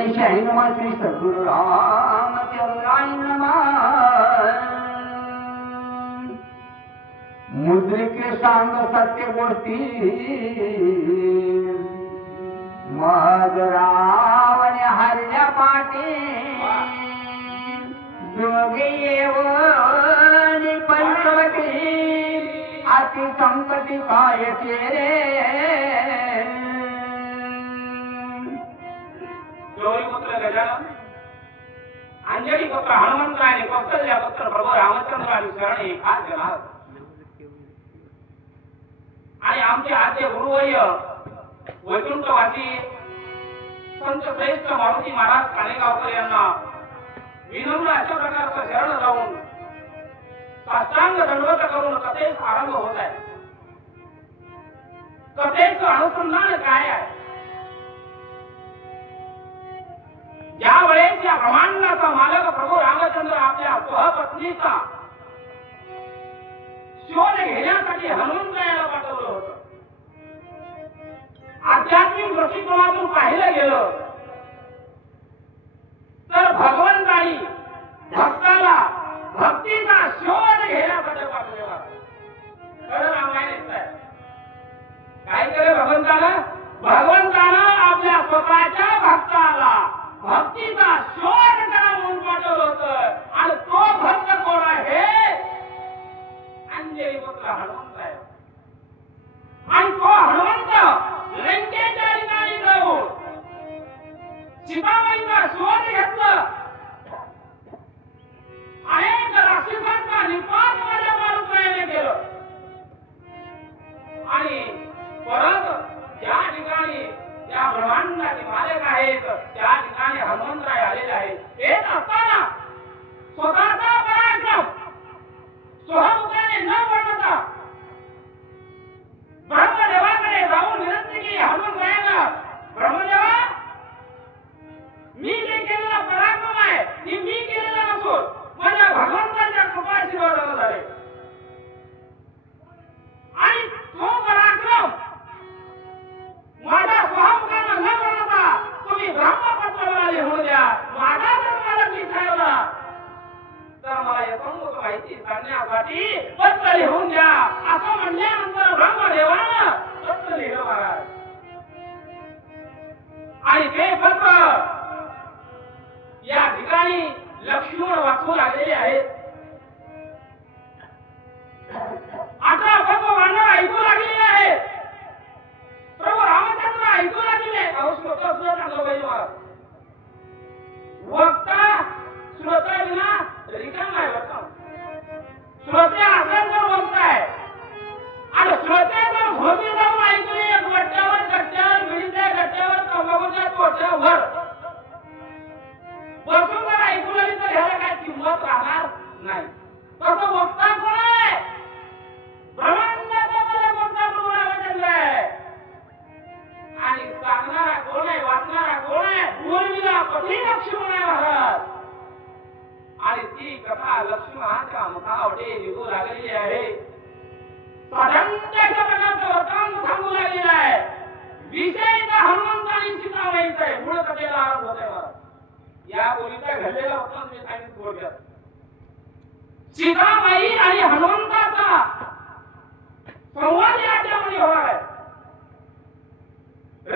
गणेशाय नमः श्री सद्गुरु रामचंद्राय नमः। मुद्रिके सांग सत्य गोष्टी मग रावण हरल्या पाठी दोघे येऊन पंचवटी अति संकटी काय केले। गौरीपुत्र गजानन, अंजनी पुत्र हनुमंतराय, कौशल्या पुत्र प्रभू रामचंद्रानी शरणी खास गेला आणि आमचे आद्य गुरुवर्य वैकुंठवासी संत श्रेष्ठ मारुती महाराज कानेगावकर यांना विनम्र अशा प्रकारचं शरण जाऊन साष्टांग दंडवत करून कथेस आरंभ होत आहे। कथेचं अनुसंधान काय आहे? ज्या वेळेस या ब्रह्मांडाचा मालक प्रभू रामचंद्र आपल्या स्वपत्नीचा शोध घेण्यासाठी हनुमंतरायाला पाठवलं होतं। आध्यात्मिक दृष्टिकोनातून पाहिलं गेलं तर भगवंतानी भक्ताला भक्तीचा शोध घेण्यासाठी पाठवलेला। खरं रामायण आहे काय केलं भगवंतानं? भगवंतानं आपल्या स्वतःच्या भक्ताला भक्तीचा शोध करा म्हणून पाठवलं होतं आणि तो भक्त कोण आहे? अंजनी पुत्र हनुमंत आहे। आणि तो हनुमंत लंकेच्या ठिकाणी जाऊन सीताबाईंचा शोध घेतलं, अनेक राक्षसांचा निपात माझ्या मारुतीने केलं आणि परत ज्या ठिकाणी त्या ब्रह्मांडाचे मालक आहेत त्या ठिकाणी हनुमंतराय आलेले आहेत। येत असताना स्वतःचा पराक्रम स्वमुखाने न वर्णता ब्रह्मदेवाकडे जाऊन विनंती केली हनुमंतरायाला, ब्रह्मदेवा मी जे केलेला पराक्रम आहे ती मी केलेला नसून माझ्या भगवंताच्या कृपाशीर्वादाने झाले आणि तो पराक्रम माझ्या स्वमुखाने न वर्णता तुम्ही ब्रह्मपत्राला लिहून द्या। माझा जर मला विचारला तर मला यथोचित माहिती सांगण्यासाठी पत्र लिहून द्या असं म्हणल्यानंतर ब्रह्मदेवानं पत्र लिहिलं महाराज। आणि ते पत्र या ठिकाणी लक्ष्मण वाचू लागलेले आहेत। 18 भगवान ऐकू लागलेले आहेत, प्रभू रामचंद्र ऐकू लागलेले। श्रोता सुद्धा चांगलं पाहिजे महाराज, वक्ता श्रोता विना रिकाम आहे वक्ता। श्रोते असेल तर वक्ता आहे आणि श्रोते जर भूमी जाऊन ऐकले गट्ट्यावर गट्ट्यावर विडीच्या गट्ट्यावर तंबाखूच्या तोट्यावर बसून जर ऐकू लागली तर ह्याला काय किंमत राहणार नाही। तसं वक्ता कोण आहे? ब्रह्मांडाचा मला वक्ता प्रभू रामचंद्र आहे आणि सांगणारा कोण आहे? वाचणारा कोण आहे? उर्मिला पती लक्ष्मण आहे महाराज। आणि ती कथा लक्ष्मणाच्या मुखावटे निघू लागलेली आहे। साधारणच्या प्रकारचं वर्तन सांगू लागलेलं आहे। विषय तर हनुमंत आणि सीताबाईंचा आहे। मूळ कथेला आरंभ होत आहे महाराज। या बोलीचा घडलेला वर्तन मी सांगितलं थोडक्यात। सीताबाई आणि हनुमंताचा संवाद या ठिकाणी होणार आहे।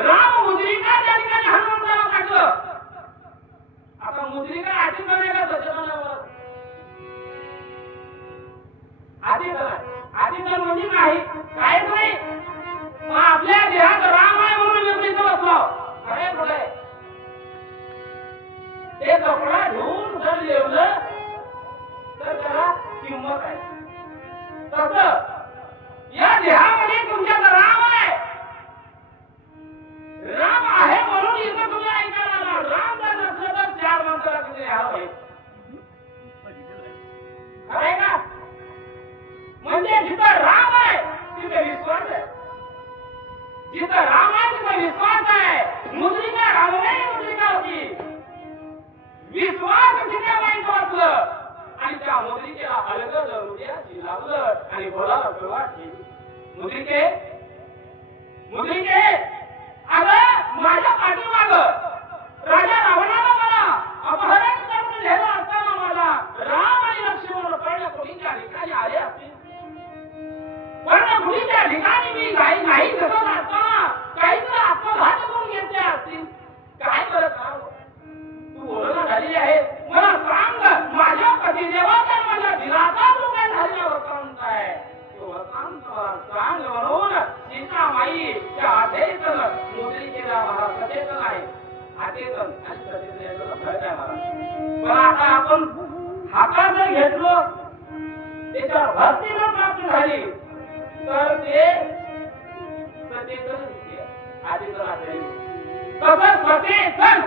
राम मुद्रिका त्या ठिकाणी हनुमंताला टाकलं। आता मुद्रिका आचित नाही का सचेतनावर? आचित म्हणजे नाही कायच नाही। मग आपल्या देहात राम आहे म्हणून विपरीत बसलो खरे थोडे ते कपडा घेऊन जर लिवलं तर त्याला किंमत आहे। तसं या देहामध्ये तुमच्यात राम आहे, राम आहे म्हणून इथं तुम्ही ऐकायला राम जर नसलं तर 4 माणसाला तुम्ही लिहावं पाहिजे खरंय का? म्हणजे जिथं राम आहे तिथे विश्वास आहे, जिथं राम आहे तिथं विश्वास आहे। मुद्रिका रामने मुद्रिका होती, विश्वास तिथे माहित वाचलं आणि त्या मुद्रिकेला अलगद हृदयाशी लावलं आणि बोलायला सुरुवात केली। मुद्रिके मुद्रिके अगं माझ्या पाठीमागं राजा राम आणि लक्ष्मण पर्णकुटीच्या ठिकाणी आले असतील. पर्णकुटीच्या ठिकाणी मी नाही दिसत असताना काहीतरी आत्मघात करून घेतले असतील. काय करत राहावं? तू बोलणं झाली आहे, मला सांग, माझ्या पतिदेवाचा माझ्या दिलाचा जो काय झालेला वृत्तांत आहे, तो वृत्तांत मला सांग म्हणून सीतामाई त्या अचेतन मुद्रिकेला मला सचेतन आहे. अचेतन आणि सचेतन याचा फरक आहे मला. पण आता आपण हातात जर घेतलो, त्याच्यावर भक्ती जर प्राप्त झाली तर ते सचेतन दिसते, अचेतन असेल. तसंच सचेतन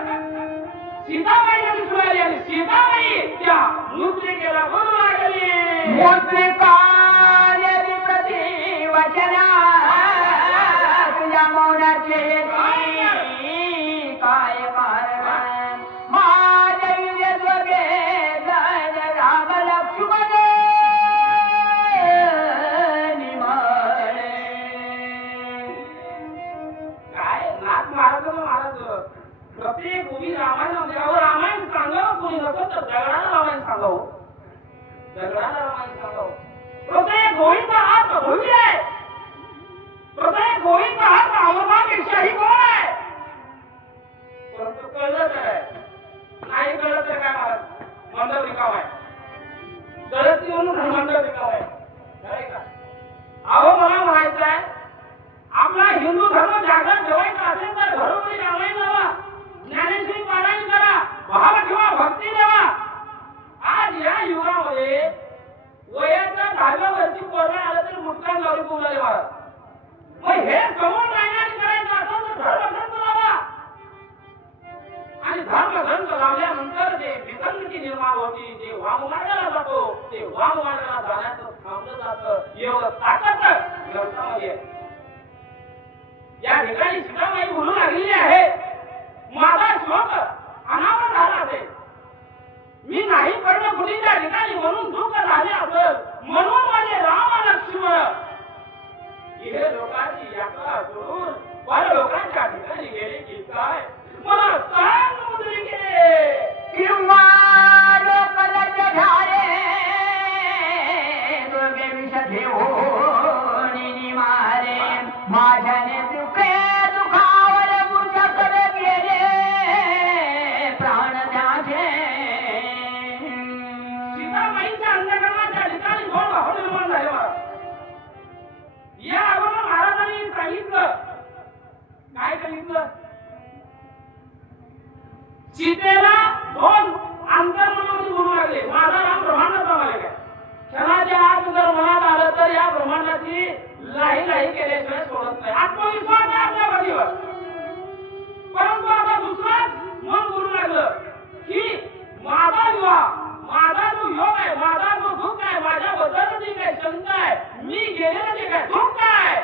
सीतामाईला दिसून आली आणि सीतामाई त्या मुद्रिकेला बोलू लागली. मुद्रिकार्य विप्रती वचना तुझ्या मौनाचे काय कारण माझ्या विजय जय राम लक्ष्मण निमळे. काय नाथ महाराज प्रत्येक उभी रामायणामध्ये अहो रामायण सांगावं कोणी नसतं तर जगडाला रामायण सांगावं, जगडाला रामायण सांगावं. प्रत्येक गोळीचा अर्थ भव्य आहे, प्रत्येक गोळीचा अर्थ अमृतापेक्षाही गोड आहे. परंतु कळलं तर नाही कळलं तर काय महाराज, मंडळ रिकाम आहे. कळत नाही म्हणून मंडळ रिकाम आहे. काय का? अहो मला म्हणायचं आहे, आपला हिंदू धर्म जागृत ठेवायचा असेल तर घरोघरी रामायण लावा, ज्ञानेश्वरी पारायण करा, भाव ठेवा, भक्ती देवा. आज या युगामध्ये वयाच्या 10व्या वर्षी पोरगा आलं तरी मुठकान लावून बोलायला महाराज. मग हे समोर राहण्याने करायचं असेल तर धर्मग्रंथ लावा. आणि धर्मग्रंथ लावल्यानंतर जे विसंगती निर्माण होती, जे वाममार्गाला जातो ते वाममार्गाला जाण्याचं थांबलं जातं. एवढं ताकद ग्रंथामध्ये आहे. या ठिकाणी सीतामाई बोलू लागलेली आहे, माझा शोक अनावर झाला असेल, मी नाही पर्णकुटीच्या ठिकाणी म्हणून दुःख झाले असेल, म्हणून माझे राम लक्ष्मण हे लोकांची यात्रा सोडून परलोकांच्या ठिकाणी गेले की काय? मला सांग मुद्रिके. किंवा लोकलज्ज झाले दोघे विष घेऊन निमारे माझ्याने दुखे दुखावर मुझ्यात गेले प्राण त्याचे. सीतामाईच्या अंधकरणाच्या ठिकाणी दोन भाव निर्माण झाले महाराज. या अगोदर महाराजांनी सांगितलं, काय सांगितलं? सीतेला दोन अंतर्मनामध्ये बोलू लागले, माझा राम ब्रह्मांडाचा मालक आहे. क्षणाच्या आत जर मनात आलं तर या ब्रह्मांडाची लाही केल्याशिवाय सोडत नाही. आत्मविश्वास आहे आपल्या बदीवर. परंतु आता दुसराच मन बोलू लागलं की माझा विवाह, माझा जो योग आहे, माझा जो दुःख आहे, माझ्याबद्दल जी काही शंका आहे, मी गेलेलं जे काय दुःख आहे,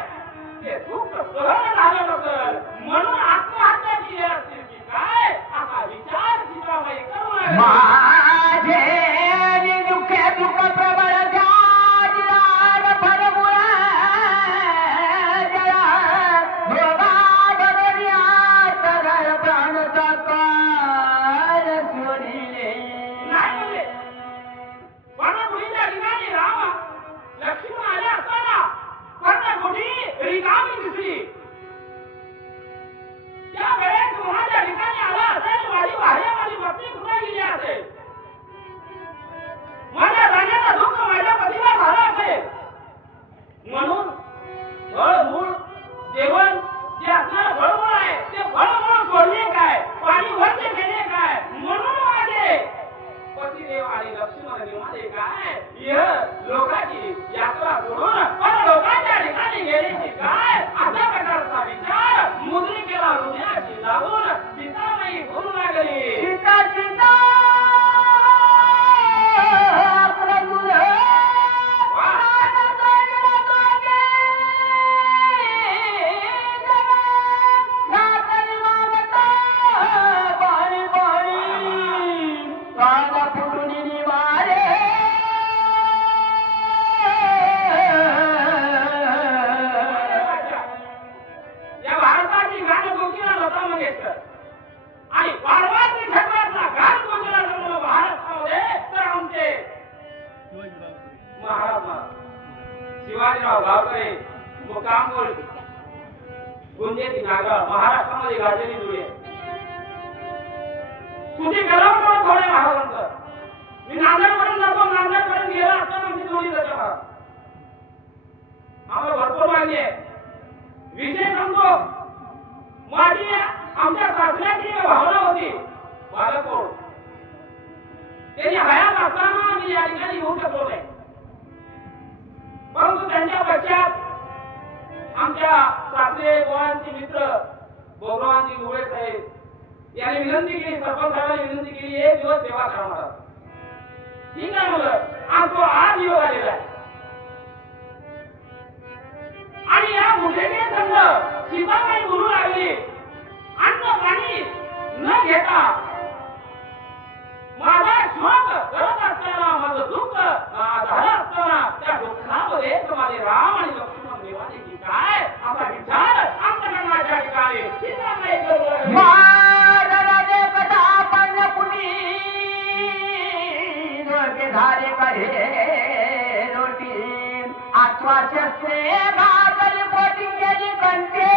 ते दुःख सहन झालं नसेल म्हणून आत्महत्या केली असेल की काय, असा विचार सीतामाई करू लागली. माझे दुःखे दुःख प्रबळ जागीदार फलमुळ जया दोघा बरोबऱ्यात घर प्राणचा काल सोडिले. नाही म्हणले, पर्णकुटीच्या ठिकाणी राम लक्ष्मण आले असताना पर्णकुटी रिकामी दिसली. त्या वेळेस कोणाच्या ठिकाणी आला असेल, माझी भार्या माझी पत्नी कुठे गेली असेल, माझ्या जाण्याचं दुःख माझ्या पतीला झालं असेल, म्हणून फळमूळ जेवण जे असणारं फळमूळ आहे ते फळमूळ सोडले काय, पाणी वरचे केले काय, म्हणून माझे पतिदेव आणि लक्ष्मण निघाले काय, लोकांची यात्रा सोडून लोकांच्या ठिकाणी गेले की काय, अशा प्रकारचा विचार मुद्रिकेला हृदयाशी लावून सीतामाई बोलू लागली. सीता सीता या भारताची गाणं गोकीला लता मंगेशकर आणि पार्वती छत्रातला शिवाजीराव गावकरे मुक्काम मूळ गुंजेती नागळ महाराष्ट्रामध्ये गाजलेली जोडी आहे. तुझी गलावतो थोडे महाराजांचं मी नांदेडपर्यंत जातो, नांदेडपर्यंत गेला असताना आमची जोडी जाते महाराज. आम्हाला भरपूर मागणी आहे. विषय सांगतो, माझी आमच्या सासऱ्याची भावना होती बालकोड. त्यांनी हयात असताना मी या ठिकाणी येऊ शकलो नाही, परंतु त्यांच्या पश्चात आमच्या सासरे गोवांचे मित्र बोगरावांची मुळे साहेब यांनी विनंती केली, सरपंच साहेबांनी विनंती केली, एक दिवस सेवा करा मला. ठीक आहे मुलं, आणि तो आज योग आलेला आहे. आणि या मुलीने संघ सीताबाई बोलू लागली, अन्न पाणी न घेता माझा शोक करत असताना, माझं दुःख झालं असताना, त्या दुःखामध्ये माझे राम आणि लक्ष्मण देवाने की काय असा विचार अंतकरणाच्या ठिकाणी सीताबाई करू लागली. महाराजे कथा पण कुणी रोटी झाले करे रोटी आश्वासने भागल पोटी केली कंटे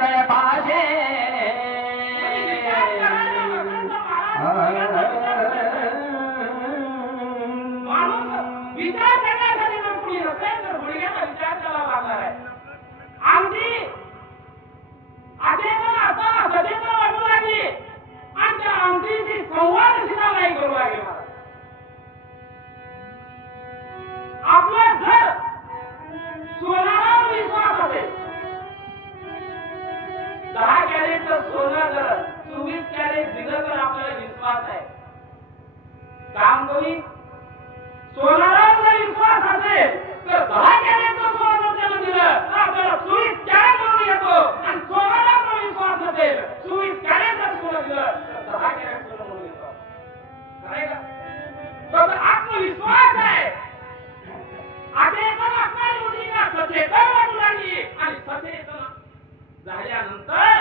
गळपाशे विचार करण्यासाठी जर कुणी नसेल तर गुडघ्याचा विचार करावा लागणार आहे. आमची अचेतन असताना सचेतन वाटू लागली आणि त्या आमटीशी संवाद सुद्धा नाही करू लागले. आपलं जर सोनारावर विश्वास असेल, 10 कॅरेटचं सोनं जर 24 कॅरेट दिलं तर आपल्याला विश्वास आहे. काम कमी सोनारावर जर विश्वास असेल तर 10 कॅरेटचं सोनं त्याला दिलं तर आपल्याला 24 कॅरेट म्हणून येतो, आणि सोनारावर विश्वास नसेल 24 कॅरेटचं सोनं दिलं तर 10 कॅरेट सोनं म्हणून येतो. खरंय का? तर आत्मविश्वास आहे. अचेतन असणारी मुलीला सचेतन वाटू लागली, आणि सचेतन झाल्यानंतर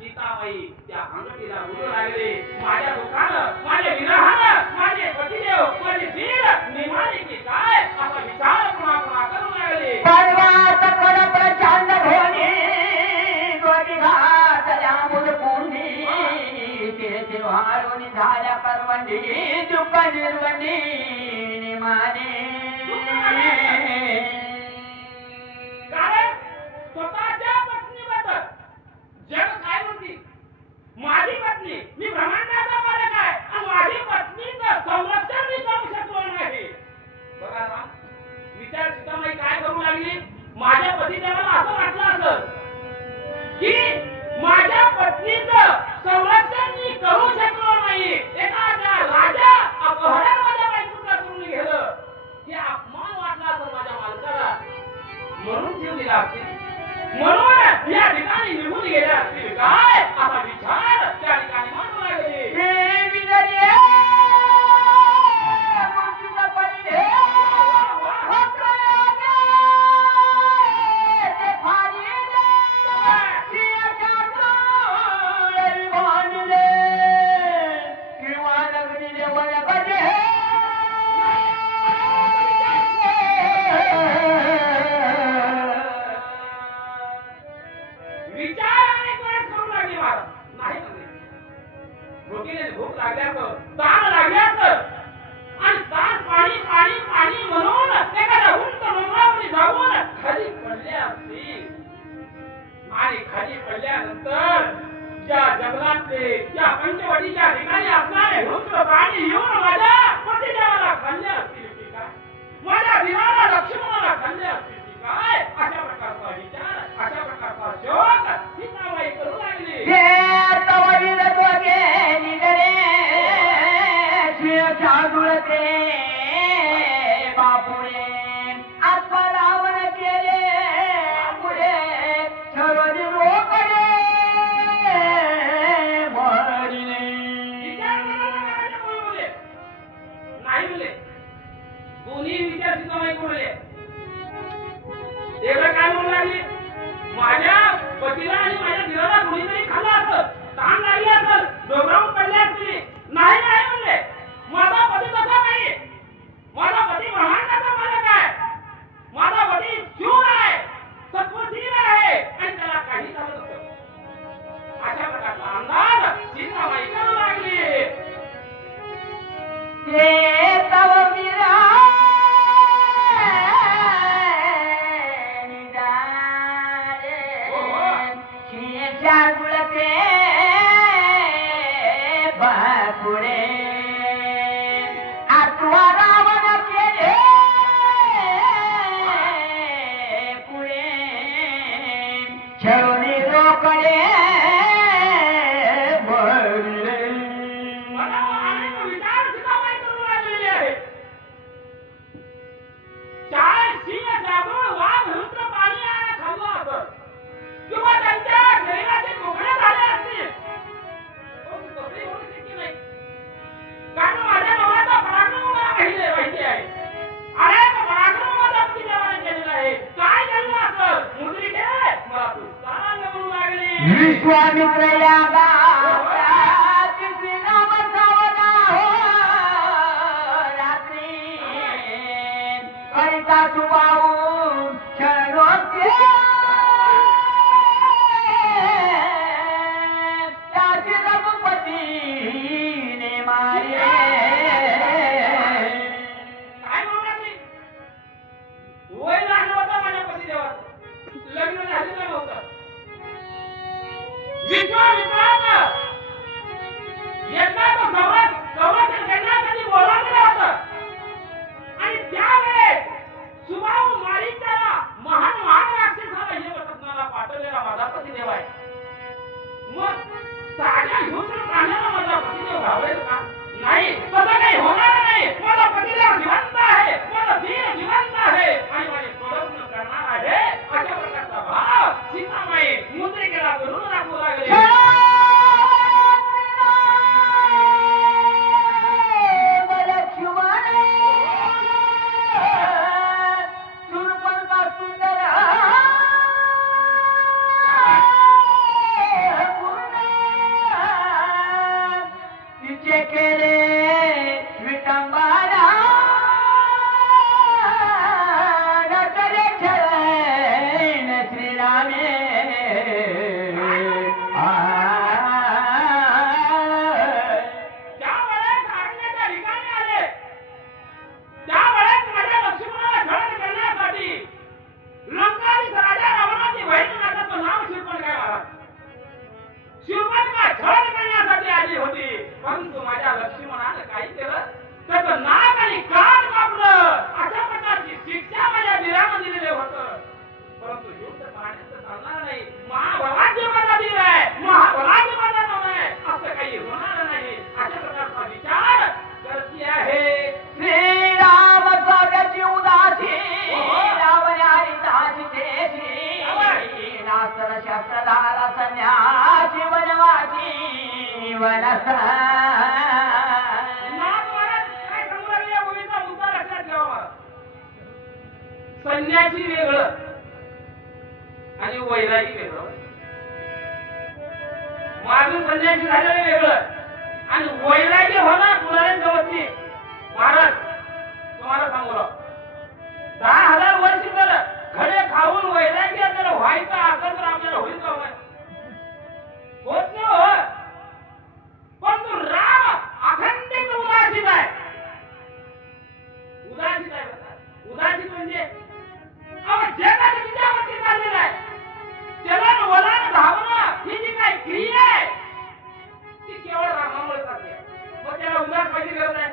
सीताबाई त्या अंगठीला बोलू लागले, माझ्या दुःखानं, माझ्या विरहानं, माझे पतिदेव, माझे वीर निमाने की काय असा विचार पुन्हा करू लागले. पर्वत पर प्रचंड ध्वनी दोघी घातल्या मुलपुंडी तेथे वारून झाल्या करवंडी दुःख निर्वंडी निमाने. कारण स्वतःच्या पत्नीबद्दल जग काय म्हणते, माझी पत्नी, मी ब्रह्मांडाचा मालक आहे आणि माझी पत्नीचं संरक्षण मी करू शकलो नाही. बघा ना, विचार सीताबाई काय करू लागली. माझ्या पतिदेवाला असं वाटलं असं की माझ्या पत्नीचं संरक्षण मी करू शकलो नाही, एखाद्या राजा अपहरण माझ्या बायकोला करून गेलं, हे अपमान वाटला असेल माझ्या मालकाला, म्हणून जीव दिला असतील, म्हणून या ठिकाणी निघून गेले असतील काय असा विचार त्या ठिकाणी मानू लागले. विचार अनेक वेळेस करू लागले महाराज. नाही म्हणजे भुकेने भूक लागल्याचं, ताण लागल्याचं, आणि ताण पाणी पाणी पाणी म्हणून एखाद्या उंच डोंगरावर जाऊन खाली पडले असतील, आणि खाली पडल्यानंतर ज्या जंगलातले त्या पंचवटीच्या ठिकाणी असणारे हिंस्र प्राणी येऊन माझ्या पतिदेवाला खाल्ले असतील की काय, माझ्या वीराला लक्ष्मणाला खाल्ले असतील की काय, अशा प्रकारचा विचार, अशा प्रकारचा शोक सीताबाई करू लागली. बापुरे आत्मरावण केले पुढे सर्वजी रोकडे मरिले. विचार करायला बोलले नाही बोलले, दोन्ही विचार सीताबाई बोलले. देवरा काय म्हणू लागली, माझ्या पतीला आणि माझ्या दिराला कोणीतरी खाल्लं असं, ताण लागली असेल, डोंगरावून पडले असतील. नाही नाही म्हणले, माझा पती तसा नाही, माझा पती ब्रह्मांडाचा मालक आहे, ते तव मीरा निजारे शिया गुळते बापुडे आत्वा रावण केले पुढे छळून रोकडे विश्वामित्र यागा श्रीराम सावधा हो रात्री करिता सुबाहून क्षणोत्य त्याचे रघुपतीने मारे काय बोलणार नाही वय लागलं होतं माझ्या पतिदेवाचं लग्न झालेलं नव्हतं विश्वामित्रानं यज्ञाचं संरक्षण करण्यासाठी बोलावलेलं होतं आणि त्यावेळेस सुबाहू मारीचाला महान राक्षसाला हिरण्यकश्यपाला पाठवलेला माझा पतिदेव आहे मग साध्या हिंस्र प्राण्याला माझा पतिदेव घाबरेल का नाही तसं काही होणार नाही माझा पतिदेव जिवंत आहे माझा वीर जिवंत आहे आणि माझे संरक्षण करणार आहे अशा प्रकारचा भाव सीतामाई मुद्रिकेला करून दाखवू लागले परंतु माझ्या लक्ष्मणाने काही केलं त्याचं नाक आणि कान कापलं अशा प्रकारची शिक्षा माझ्या वीरानं दिलेले होतं परंतु युद्ध पाहण्याचं चालणार नाही महाबलाचे माझा वीर आहे महाबलाचे माझा नाव आहे असं काही होणार नाही अशा प्रकारचा विचार करती आहे श्रीराम स्वागती उदासी रावणारी ताजी देशी नास्तर शास्त्रधारा संन्यासी वनवासी वनसा संन्यासी वेगळं आणि वैरागी वेगळं माझं संन्यासी झालेलं वेगळं आणि वैरागी होणार तुलांच्यावरती महाराज तुम्हाला सांगू 10,000 वर्ष झालं खडे खाऊन वैरागी आपल्याला व्हायचं असेल तर आपल्याला होईल का होत नाही हो परंतु राम अखंडित उदासीत आहे उदासीत म्हणजे जगाच्या विचारावरती चाललेला आहे चलन वलन धावणं ही जी काही क्रिया आहे ती केवळ रामामुळे चालते मग त्याला उदास व्हायची गरज आहे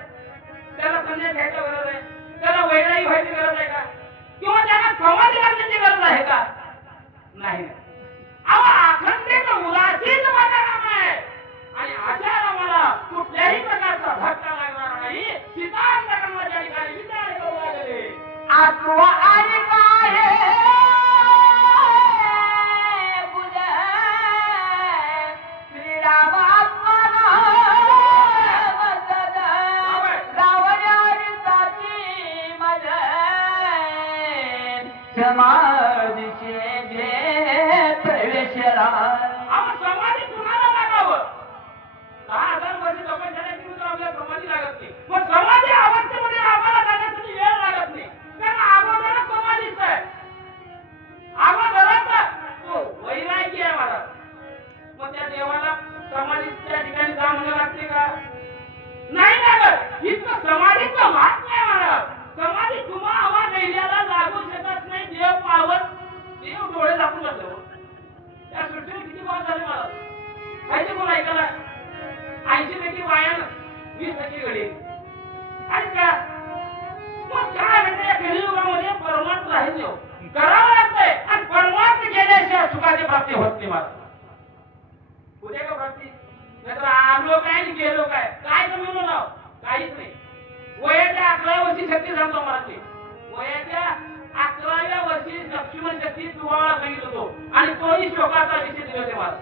त्याला संन्यास घ्यायची गरज आहे त्याला वैरागी व्हायची गरज आहे का किंवा त्याला समाधी करण्याची गरज आहे का नाही अखंडित उदासीत माझा राम आहे आणि अशा रामाला कुठल्याही प्रकारचा धक्का लागणार नाही सीता अंतकरणाच्या ठिकाणी विचार करू लागले आत्वा आणि काय बुध श्रीराम आत्मा वसद रावणारी साची मद समाधीचे जे प्रवेशला समाधी कुणाला लागावं 10,000 वर्ष तपश्चर्या केली तर आपल्याला समाधी लागत नाही मग समाधी अवस्थेमध्ये आम्हाला जाण्यासाठी वेळ लागत नाही कारण अगोदरच समाधीच आहे अगोदरच तो वैरागी आहे मला मग त्या देवाला समाधीच्या ठिकाणी जा म्हणावं लागते का नाही लागत इतकं नाही हो. करावं लागतंय आणि परमार्थ केल्याशिवाय सुखाची प्राप्ती होत नाही मला. उद्या का प्राप्ती नाहीतर आलो काय आणि गेलो काय मिळून नाव काहीच नाही. वयाच्या 11व्या वर्षी शक्ती सांगतो मला ते. वयाच्या 11व्या वर्षी लक्ष्मण शक्ती तुम्हाला सांगितलं होतो आणि तोही शोकाचा विषय दिले होते मला.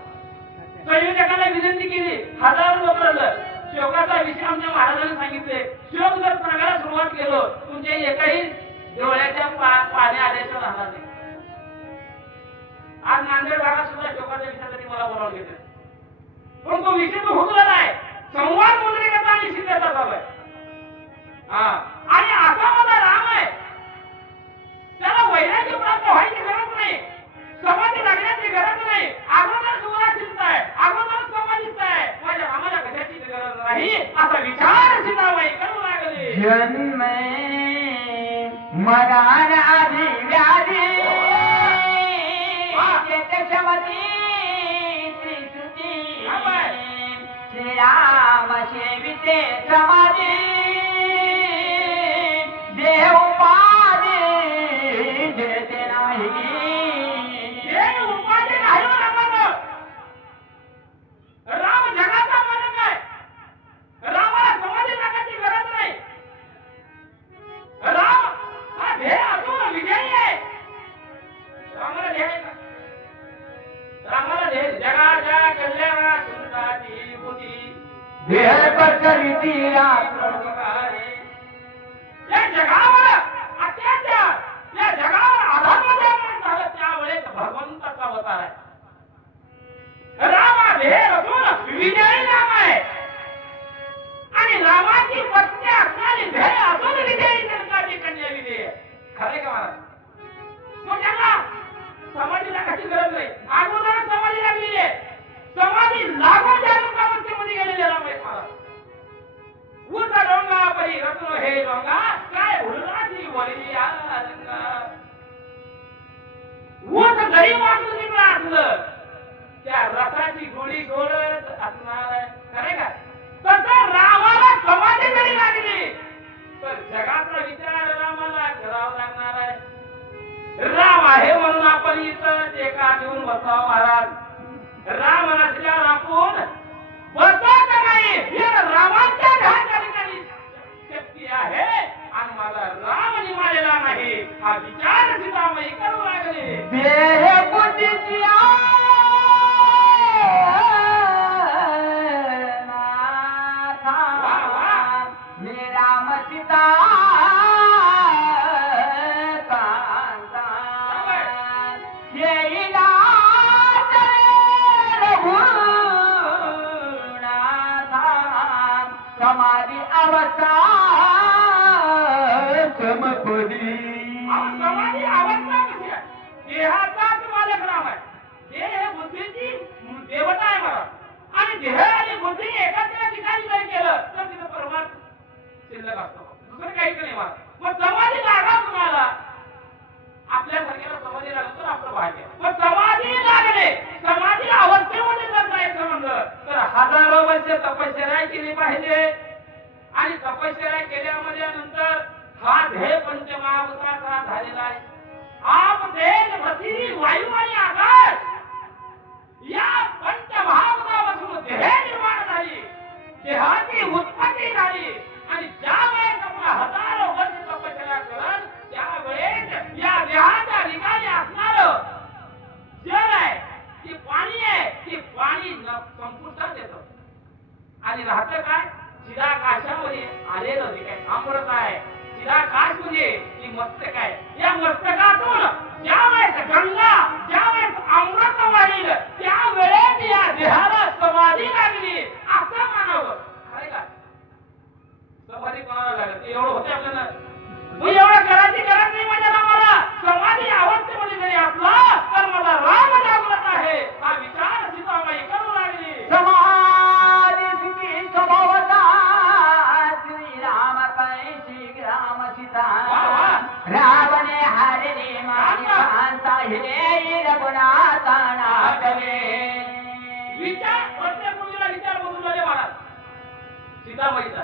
संयोजकाला विनंती केली, हजारो लोक रडलं. शोकाचा विषय आमच्या महाराजांनी सांगितले. शोक जर सांगायला सुरुवात केलो तुमच्या एकाही डोळ्याच्या पाणी आल्याशिवाय राहणार नाही. आज नांदेड भागात सुद्धा शोकाच्या विषयासाठी मला बोलावून घेतले. पण तो विषय तो हुकलेला आहे. संवाद मुद्रिकेचा आणि शिकण्याचा चालू आहे. आणि असा माझा राम आहे, त्याला वैराग्य प्राप्त व्हायची गरज नाही, समाधी लागण्याची गरज नाही. अगोदर सुवासित आहे, अगोदर समाधीत आहे. माझ्या रामाला कशाची गरज नाही असा विचार सीताबाई करू लागले. जन्म मरण आधी व्याधी शमती त्रिश्रुती श्रीराम सेविते समाधी देव पादे जेते नाही. हे उपाधी नाही हो रामाला. राम जगाचा मालक आहे. रामाला समाधी लागायची गरज नाही. राम हा ध्येय असून विजयी आहे. रामाला ध्येय आहे का? रामाला ध्येय जगाच्या कल्याणासाठी बुद्धी देह प्रचलिती या जगावर अत्याचार, या जगावर अधर्म निर्माण झालं त्यावेळेस भगवंताचा अवतार आहे. राम हा ध्येय असून विजयी नाम आहे आणि रामाची पत्नी असणारी ध्येय असून विजयी जनकाची कन्या विजय. खरे का महाराज? मग त्यांना समाधी लागायची गरज नाही. अगोदर समाधी लागलेली आहे. समाधी लागून त्या लोकांमध्ये गेलेले राम आहेत महाराज. उचा डोंगा परी रत्न हे डोंगा काय भुलनाची बोलली या रंगा. ऊस जरी वाटून निघलं असलं त्या रसाची गोळी गोळत असणार आहे. खरे का? तसं रामाला समाधी जरी लागली तर जगाचा विचार रामाला करावा लागणार आहे. राम आहे म्हणून आपण इथं एका देऊन बसावं महाराज. राम नसल्यावर आपण बसत नाही. हे रामाच्या ध्यानाच्या ठिकाणी शक्ती आहे आणि माझा राम निमालेला नाही हा विचार सीताबाई करू लागले. देह बुद्धीची मी राम सीता कांता येईला समाधी अवस्था समपदी. समाधी अवस्था कशी आहे? देहाचाच मालक राम आहे. देह हे बुद्धीची देवता आहे मला. आणि देह आणि बुद्धी एकाच ठिकाणी जर केलं तर तिथं परमार्थ शिल्लक असतो. दुसरं काहीच नाही मला. मग समाधी लागा तुम्हाला. आपल्यासारख्याला समाधी लागलं तर आपलं भाग्य. मग समाधी लागले, समाधी अवस्थेमध्ये जर जायचं म्हणलं तर हजारो वर्ष तपश्चर्या केली पाहिजे. आणि तपश्चर्या केल्यामध्ये नंतर हा ध्येय पंचमहाभूताचा झालेला आहे. आप तेज पृथ्वी वायू आणि आकाश या पंचमहाभूतापासून ध्येय निर्माण झाली. देहाची उत्पत्ती झाली आणि ज्या वेळेस आपला हजारो वर्ष तपश्चर्या करत त्यावेळेस या देहाच्या ठिकाणी असणार जल आहे, ती पाणी आहे, ती पाणी संपुष्टात येतं आणि राहतं काय? चिराकाशामध्ये आलेलं जे काय अमृत आहे. चिराकाश म्हणजे ती मस्तक आहे. या मस्तकातून ज्या वेळेस गंगा, ज्या वेळेस अमृत वाढील त्यावेळेस या देहाला समाधी लागली असं मानावं. खरं का? समाधी कोणाला लागत? एवढं होते आपल्याला. मग एवढं करायची गरज नाही माझ्या रामाला. समाधी अवस्थेमध्ये जरी असला तर माझा राम जागृत आहे हा विचार सीताबाई करू लागली. समाधी सुखी स्वभावता श्रीराम कैशी ग्राम सीता रावणे हरणे माता हे रघुनाथा नाटवे. विचार प्रत्येक मुलीला विचार बदलून झाले महाराज. सीताबाईचा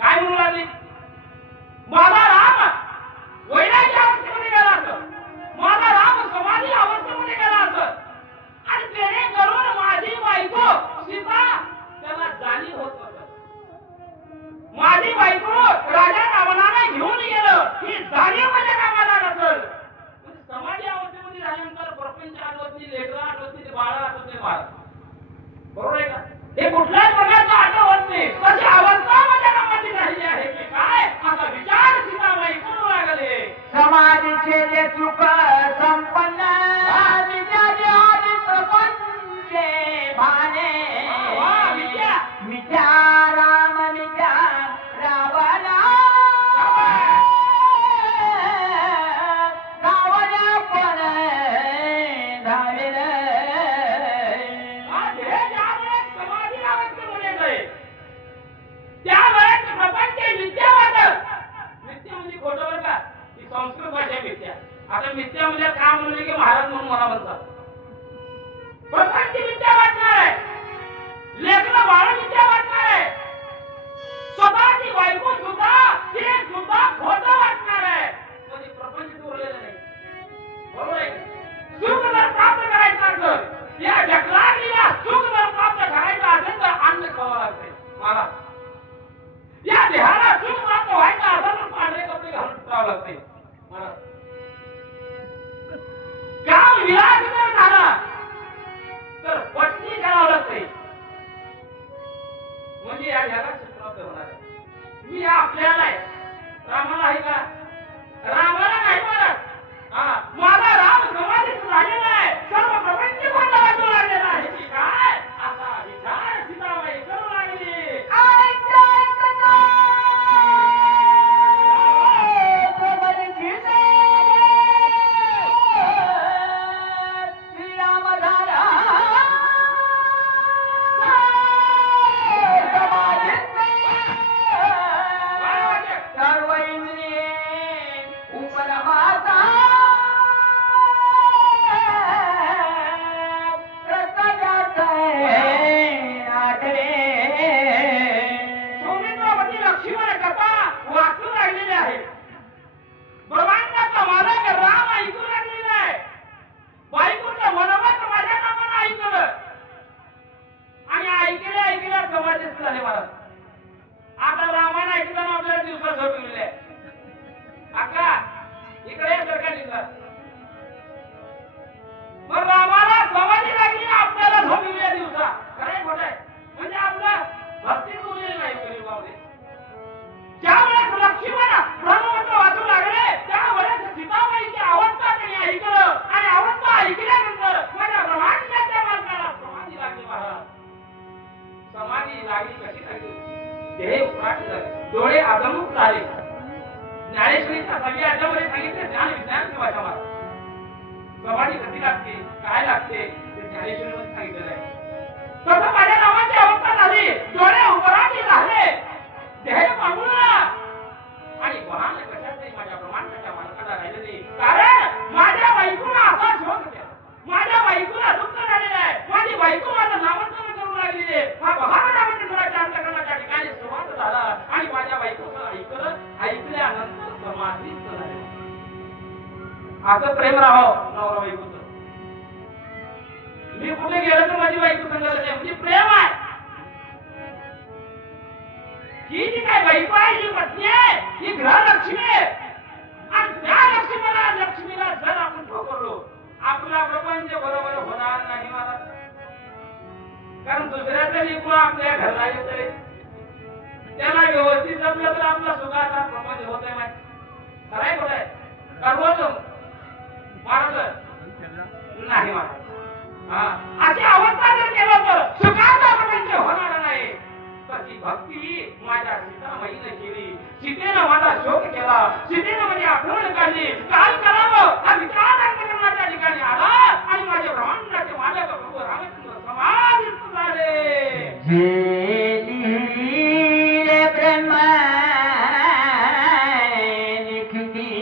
काय म्हणू लागली? माझा राम वैराग्य अवस्थेमध्ये गेला असं माझी बायको राजा रावणाला घेऊन गेलं ही जाणीव माझ्या कामाला नसल. समाधी अवस्थेमध्ये झाल्यानंतर प्रपंच आठवत नाही, लेकरं आठवत नाही, बाळ आठवत नाही, बाळ बरोबर आहे का? हे कुठल्याच प्रकारचं आठवत नाही. तशी अवस्था माझ्या कामाची झालेली आहे की काय असा विचार सीताबाई करू लागले. समाधीचे जे सुख संपन्न विद्याचे आदि प्रपंचे भाने मिथ्या राम मिथ्या रावणा रावणा पण धावेल. समाधी अवस्थेमध्ये येतंय त्यावेळेस प्रपंच मिथ्या वाटत. मिथ्या म्हणजे खोटं बरं का, ही संस्कृत भाषा मिथ्या. आता मिथ्या म्हणजे काय म्हणले की महाराज म्हणून मला म्हणतात. प्रपंच मिथ्या वाटणार आहे, लेकरं बाळ मिथ्या वाटणार आहे, स्वतःची बायको सुद्धा ते सुद्धा खोटं वाटणार आहे. म्हणजे प्रपंच उरलेलं नाही बरोबर आहे. सुख जर प्राप्त करायचं असेल या जगलाला सुख जर प्राप्त करायचं असेल तर अन्न खावं लागते मला. या देहाला सुख प्राप्त व्हायचं असेल तर पांढरे कपडे घालून सुटावं लागते मला. काम विलास जर झाला तर पत्नी करावं लागते म्हणजे या जगात सुख प्राप्त होणार आहे. मी आपल्याला आहे, रामाला आहे का? रामाला नाही म्हणत. माझा राम समाधीत झालेला आहे, सर्व प्रपंच कोणता वाटू लागलेला आहे की काय असा विचार सीताबाई करू लागली. आता रामायण ऐकताना आपल्याला दिवसात झोपविले अक्का इकडे सरकार दिवसात मग रामाला समाधी लागली आपल्याला झोपविल्या दिवसा खरंय खोट आहे म्हणजे आपलं भक्ती उरलेली नाही कलियुगामध्ये. ज्यावेळेस लक्ष्मण ब्रह्मवंत वाचू लागले त्यावेळेस सीताबाईची अवस्था त्यांनी ऐकलं आणि अवस्था ऐकल्यानंतर माझ्या ब्रह्मांडाच्या मालकाला समाधी लागली. महाराज समाधी लागली कशी लागली? देह उपाट झाले, डोळे अधमुख झाले. ज्ञानेश्वरीच्या सगळ्या याच्यामध्ये सांगितले ज्ञान विज्ञानची भाषा मार. समाधी कशी लागते काय लागते ते ज्ञानेश्वरीमध्ये सांगितलेलं आहे. तसं माझ्या नावाची अवस्था झाली, डोळे उपाट झाले, देह पांगुळला आणि वाहन कशाचे माझ्या ब्रह्मांडाच्या मालकाला राहिले नाही. कारण माझ्या बायकोला असा शोक केला, माझ्या बायकोला दुःख झालेलं आहे, माझी बायको माझं नामस्मरण करू लागलेली आहे. हा बहार रामचंद्राच्या अंतकरणाच्या ठिकाणी सुरुवात झाला आणि माझ्या बायकोचं ऐकल्यानंतर समाधीच झाले. असं प्रेम राहावं नवरा बायकोचं. मी कुठे गेलो तर माझी बायको सांगायला नाही म्हणजे प्रेम आहे. ही जी काय बायको आहे ही पत्नी आहे ही गृहलक्ष्मी आहे आणि त्या लक्ष्मीला जर आपण ठोकरलो आपला प्रपंच बरोबर होणार नाही महाराज. कारण दुसऱ्याचं लेकरू आपल्या घरला येतंय त्याला व्यवस्थित जपलं तर आपला सुखाचा प्रपंच होत आहे माहिती खरंय कुठे आहे करवतो महाराज नाही महाराज. अशी अवस्था जर केलं तर सुखाचा प्रपंच होणार नाही. तशी भक्ती माझ्या सीताबाईने केली, सीतेनं माझा शोक केला, सीतेनं माझी आठवण काढली. काय करावं हा विचार अंतःकरणाच्या ठिकाणी आला आणि माझ्या ब्रह्मांडाचे मालक प्रभू रामचंद्र समाधीस्थ झाले. जे ब्रह्म लिखती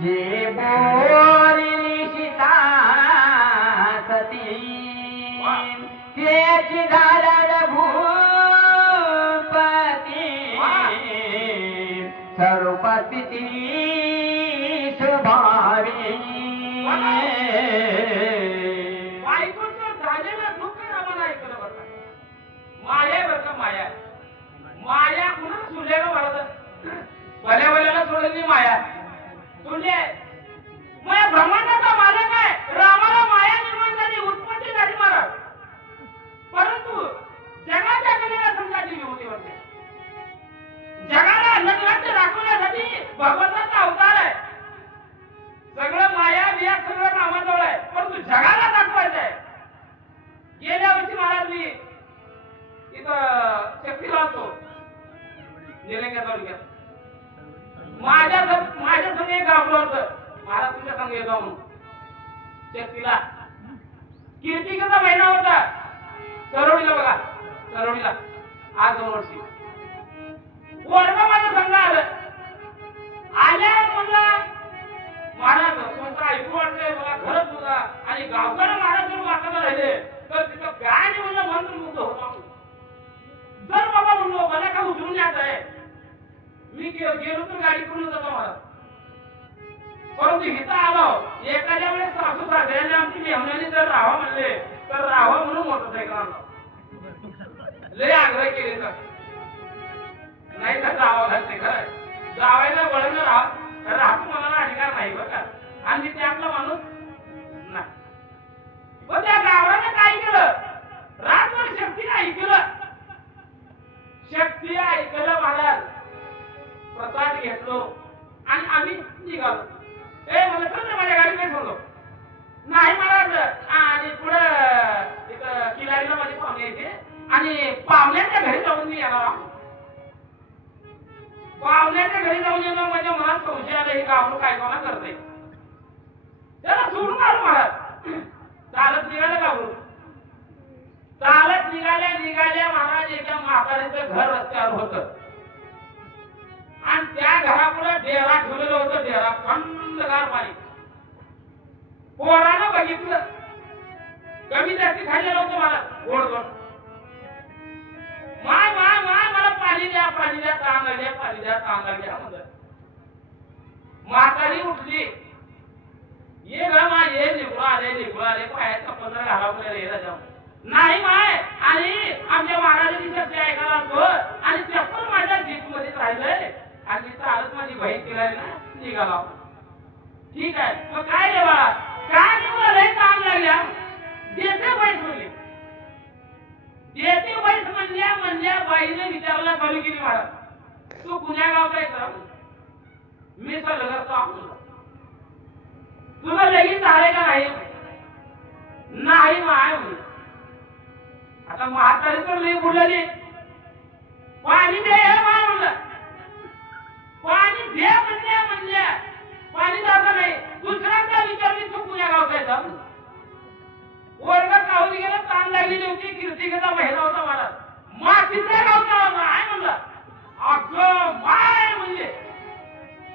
जे बोलली सीता सती त्याची धारण भूपती सर्वस्थिती स्वभावी. बायकोचं झालेलं दुःख रामाला ऐकलं बरं का माये बरं का माया माया कुणा सुले का भारत भल्या भल्याला सोडली माया सुले मग ब्रह्मांडाचा मालक आहे रामाला माया निर्माण झाली उत्पत्ती झाली महाराज परंतु जगाच्या कलेला समजायची विभूती होते जगाला नटनाट्य दाखवण्यासाठी भगवंताचा अवतार आहे सगळं माया बिया सगळं रामाजवळ आहे परंतु जगाला दाखवायचं आहे गेल्या वर्षी महाराज मी इथं शक्तीला होतो निलंग्या तालुक्यात माझ्या संग एक गावलं होतं महाराज तुमच्या संग येतो म्हणून शक्तीला कीर्तिकेचा महिना होता सरवडीला बघा सरवडीला आज 2 वर्षी वर्ग माझं संघ आलं आल्या म्हणलं महाराज तुमचं ऐकू वाटतंय मला खरंच तुझा आणि गावकर महाराज जर वाचायला राहिले तर तिथं काय नाही म्हणलं मंत्रमुग्ध होता जर बाबा म्हणलो मला काय उचलून यायचं आहे मी गेलो तर गाडी करून जातो महाराज परंतु इथं आलो एखाद्या वेळेस सासू सासऱ्याने आमची मेहमानी जर राहावं म्हणले तर राहावं म्हणून मोटरसायकल आणलं लय आग्रह केले तर नाही तर जावं लागते खरं जावायला वळण राहतो मला अधिकार नाही बरं का आणि तिथे आपला माणूस नाही पण त्या गावाने काय केलं रातभर शक्तीने ऐकलं शक्ती ऐकलं महाराज प्रसाद घेतलो आणि आम्ही निघालो मला चल माझ्या गाडी नाही सोडलो नाही महाराज आणि पुढं तिथं किल्लारीला माझे पाहुणे यायचे आणि पाहुण्याच्या घरी जाऊन मी येणार पाहुण्याच्या घरी जाऊन येणं म्हणजे मला संशय आला ही गावलं काय कोणा करते त्याला सोडून आलो महाराज चालत निघालं गावलं चालत निघाल्या महाराज एका म्हातारीचं घर रस्त्यावर होतं आणि त्या घरापुढे डेरा ठेवलेलं होतं डेरा थंडगार पाणी पोरानं बघितलं कमी जास्ती खाल्लेलं होतं मला गोड गोड माय माय माय मला पाणी द्या तांग आल्या पाणी द्या तांग आल्या म्हणलं म्हातारी उठली ये ग माय ये निघून आले पायाचा 15 घालावले रे राजा नाही माय आणि आमच्या महाराजांनी सत्य ऐकायला तो आणि चप्पल माझ्या जीप मध्ये राहिलंय आणि चालत माझी बहीण केला ना निघाला ठीक आहे मग काय रे बाळा काय निघून लय तांग लागल्या देते बाईस म्हणले देते बाईस म्हणल्या बाईने विचारला चालू केली महाराज तू कुण्या गावचा आहे मी सलगरचा तुला लगीन झाले का नाही माय आता म्हातारी तर लई बुडलेली पाणी दे माय म्हणलं पाणी दे म्हणल्या पाणी जाता नाही दुसऱ्यांदा विचारली तू कुण्या गावचा आहे वर्ग कावली गेला ताण लागलेली होती कीर्तिकेचा महिना होता मला मातीच्या गावचा होता आहे म्हणलं अगं माय म्हणजे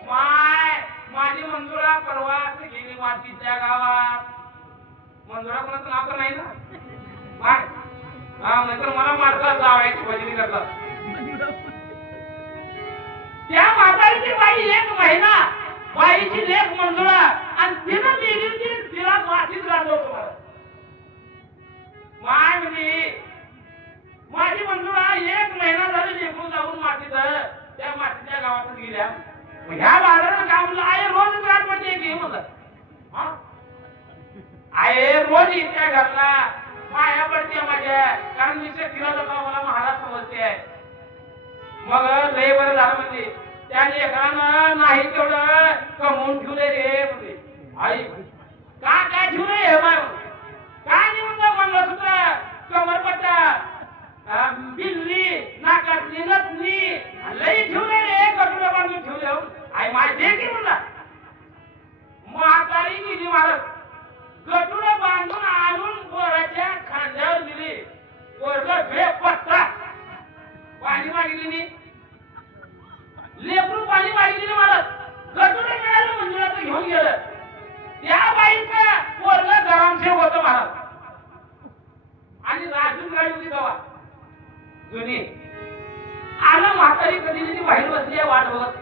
माय माझी मंजुळा परवाच गेली मातीच्या गावात मंजुळा कोणाचं नाव तर नाही ना माय हा नंतर मला मारतात जावायची भजनी करतात त्या म्हातारीची बाई 1 महिना बाईची लेख मंजुळा आणि तिनं लिहिली होती तिला मातीच गाडलं होतं मला माय म्हणजे माझी मंजुळा 1 महिना झाली लेकरून जाऊन मातीत त्या मातीच्या गावातच गेल्या ह्या बाजारात काय म्हणलं आहे रोज गाठ पडते की म्हणलं आहे रोज इथल्या घरला पाया पडते माझ्या कारण मी फिरत होता मला महाराज समजते आहे मग लय बरं झालं म्हणजे त्या लेकरानं नाही तेवढं कमवून ठेवले रे म्हणजे आई काय ठेवले हे माय काय नाही म्हणलं मंगळसूत्र कमरपट्टा बिल्ली नाकातली नथनी लई ठेवले रे कपडे बांधून ठेवले आई माय दे की म्हणला म्हातारी गेली महाराज गटुडं बांधून आणून पोराच्या खांद्यावर दिली पोरग बेपत्ता पाणी मागितली लेकरू पाणी मागितली महाराज गटुडं मिळालं मंजुळाचं घेऊन गेलं त्या बाईचं पोरग गरमशेव होतं महाराज आणि राजून गाडी होती तेव्हा जुनी आलं म्हातारी कधी बाहेर बसली वाट बघत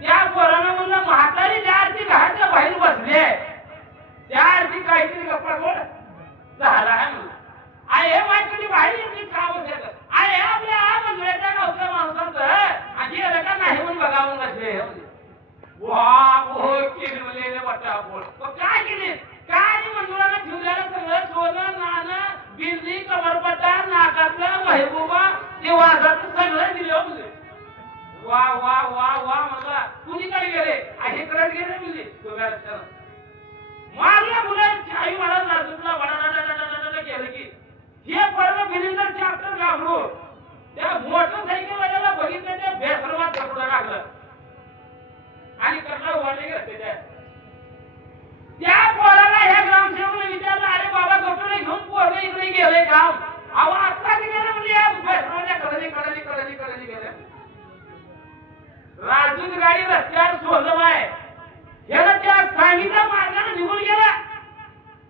त्या पोरानं म्हणलं म्हातारी त्या आरती घराच्या बाहेर बसली त्या आरती काहीतरी गप्पा गोड झाला आहे म्हणलं आहे माझ्याकडे बाहेर येते का बसत आहे आपल्या मंजुळ्याच्या गावच्या माणसांचं आधी आलं का नाही म्हणून बघावं नसले वा हो केले वाटा बोल काय केले काय मंजुळाला ठेवलेलं सगळं सोनं नाणं बिंदी कमरपट्टा नाकातलं महबूबा ते वाजाचं सगळं दिलं म्हणजे वा वा वा वा म्हणला कुणीकडे गेले आहे कडे गेले म्हणजे दोघांना मारल्या मुलांची आई मला नाजूकला वडाडाडाडाडाडा केलं की हे पर्व बिलिंदर चॅप्टर घाबरू त्या मोटरसायकलवाल्याला बघितलं त्या बेसरवात धकडं लागलं आणि कर्नाळ वाढले गेले त्या पोराला ह्या ग्रामसेवकाने विचारलं अरे बाबा गटोले घेऊन पोरं इकडे गेले काम अहो आत्ताच गेले म्हणजे या बेसरवाच्या कडली गेले राजूच गाडी रस्त्यावर सोडलं आहे याला त्या सांगितल्या मार्गाने निघून गेला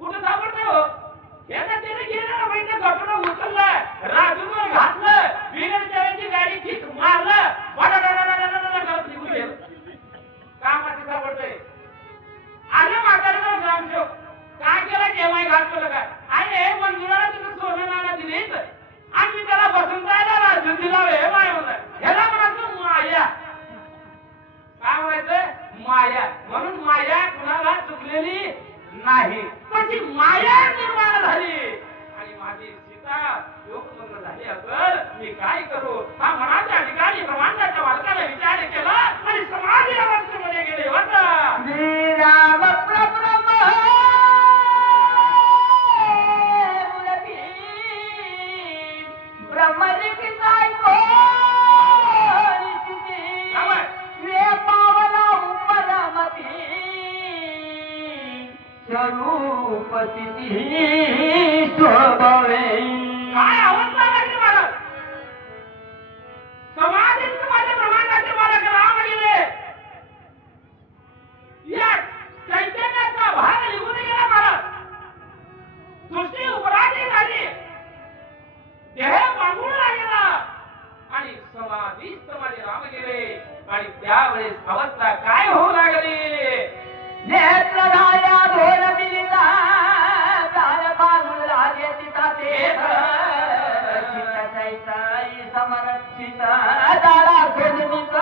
कुठं सापडतोय हो याला त्याने गेलं माहिती गटोला उचललं राजूवर घातलं बिगर चाव्याची गाडी किक मारलं वडाडाडाडाडाडाडा निघून गेलं कामाची सापडतोय आलं म्हाताऱ्याला ग्रामसेवक काय केलं केव्हाही घातलं काय अरे मंजुळाला तिथं सोनं नाणं दिलीच आणि मी त्याला बसून जायला राजू दिला हे माय म्हणलं ह्याला म्हणायचं माया काय म्हणायचं माया म्हणून माया कुणाला चुकलेली नाही पण ती माया निर्माण झाली आणि माझी सीता योगमग्न झाली असेल मी काय करू हा मनाच्या ठिकाणी ब्रह्मांडाच्या मालकाला विचार केला आणि समाधी अवस्थेमध्ये गेले होता श्रीराम प्रभु ब्रह्मलिखिताय स्वरूप स्वभावे काय अवस्था लागली मला समाधीत माझ्या ब्रह्मांडाचे मालक राम गेले या चैतन्याचा भाग निघून गेला मला दृष्टी उपराधी झाली देह पांगुळला गेला आणि समाधीत माझे राम गेले आणि त्यावेळेस अवस्था काय होऊ लागली नेत्र राया भोर मिलिता काल बांगला येतिता तेथ चित्त चैताई समरक्षित दारा सोजमित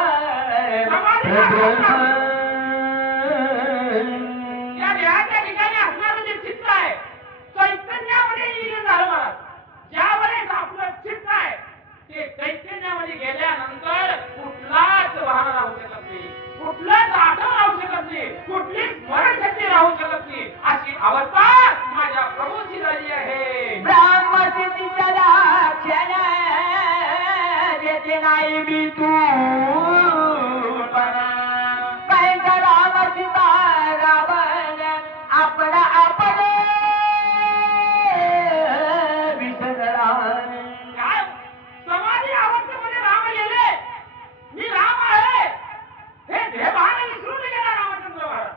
या देहाच्या ठिकाणी असणारं जे चित्त आहे चैतन्यामध्ये विलीन झालं मला ज्यावेळेस आपलं चित्त आहे ते चैतन्यामध्ये गेल्यानंतर कुठलाच वाहन राहू शकत नाही कुठलाच आठवण राहू शकत नाही कुठलीच स्मरणशक्ती राहू शकत नाही अशी अवस्था माझ्या प्रभूची झाली आहे ब्रह्मस्थितीच्या लाक्षण जेथे नाही मी तू पैसा राम सीता रावण आपण विसरला काय समाधी अवस्थेमध्ये राम गेले मी राम आहे हे देवाने विसरून गेला रामचंद्र महाराज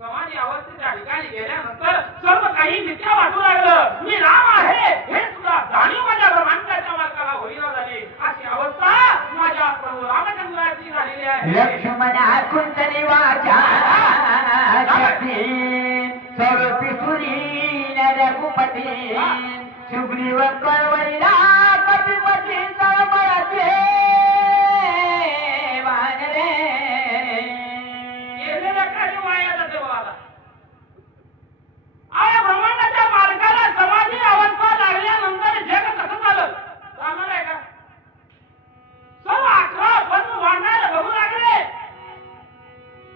समाधी अवस्थेच्या ठिकाणी गेल्यानंतर सर्व काही मिथ्या वाटू लागलं मी राम आहे हे सुद्धा जाणीव माझ्या ब्रह्मांडाच्या मालकाला होईना झाली अशी अवस्था माझ्या प्रभू रामचंद्राची झालेली आहे लक्ष्मण कुंतली वाचा स्वरूपी सुरी रघुपती सुग्रीव कळवळीला कपिपती तळमळते वानरे गेलेल्या काही वाया देवाला आया ब्रह्मांडाच्या मार्गाला समाधी अवस्था लागल्यानंतर जग कसं झालं सांगणार आहे का सर्व 11 बंद वाढणारे बघू लागले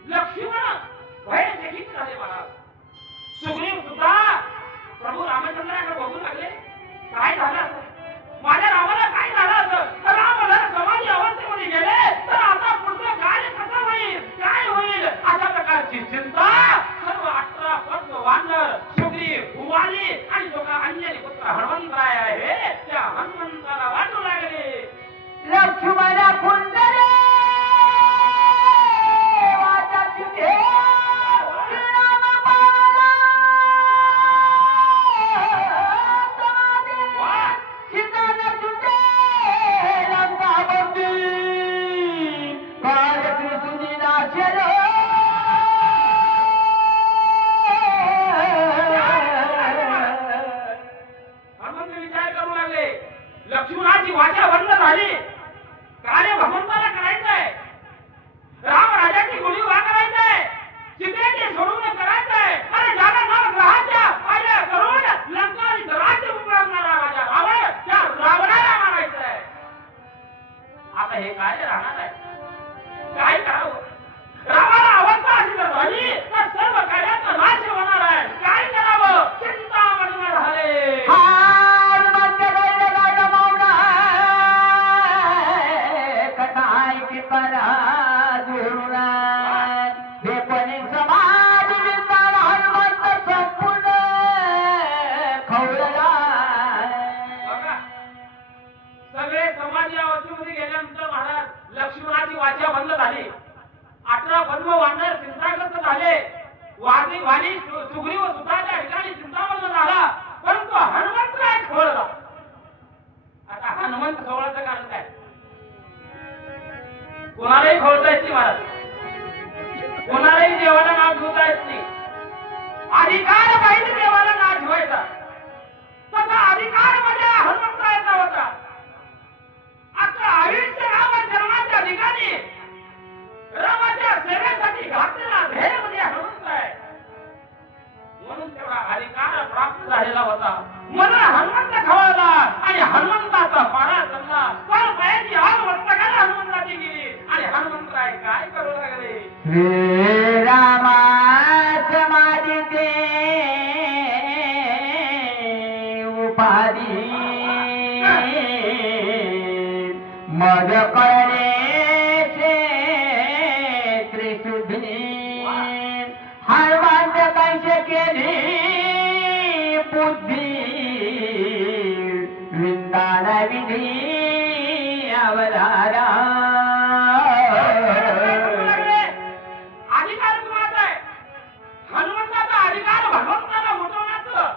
लक्ष्मण भयचकित झाले मला सुग्रीव सुद्धा प्रभू रामचंद्राकडे बघू लागले काय झालं लक्ष्मणाची वाचा बंद झाली. कार्य भगवंताला करायचंय. राम राजाची गोळी उभा करायचंय. सीतेचे सोडून करायचंय. अरे ज्याला नवग्रहाच्या पाया करून लंकाचं राज्य उभारणारा राजा रावण, त्या रावणाला मारायचंय. आता हे काय राहणार आहे? काय करावं? रामाला अवस्था अशी जर झाली तर सर्व कार्याचा नाश होणार आहे. काय करावं? चिंतामग्न झाले. हार मध्य दैवता गमावला, कथा ऐकी करा जुळूना. हे कोणी समाज विचार हनुमंत संपूर्ण खवळला. बघा, सगळे समाज या अवस्थेमध्ये गेल्यानंतर महाराज लक्ष्मणाची वाचा बंद झाली. 18 पद्म वानर चिंताग्रस्त झाले. वादी वाणी सुग्रीव सुताच्या ठिकाणी चिंतामग्न झाला. परंतु हनुमंत काय खवळला. आता हनुमंत खवळाचं कारण काय? कोणालाही खवळता येत नाही महाराज. कोणालाही देवाला नाव ठेवता येत नाही. अधिकार पाहिजे देवाला नाव ठेवायचा. तसा अधिकार म्हणजे हनुमंताचा होता. आता आयुष्य राम जन्माच्या ठिकाणी रामाच्या सेवेसाठी घातलेला ध्येय म्हणजे हनुमंत आहे. म्हणून तेवढा अधिकार प्राप्त झालेला होता. म्हणून हनुमंत खवळला आणि हनुमंताचा पारा चढला. तर पायाची आग मस्तकाला हनुमंताची गेली आणि हनुमंतराय काय करू लागले. श्री रामाच्या मादिते उपाधी मज करणे हनुमंत कैसे केली बुद्धी विंदान विधी अवधारा. अधिकार कुणाचा आहे? हनुमंताचा अधिकार भगवंताला उठवण्याचं.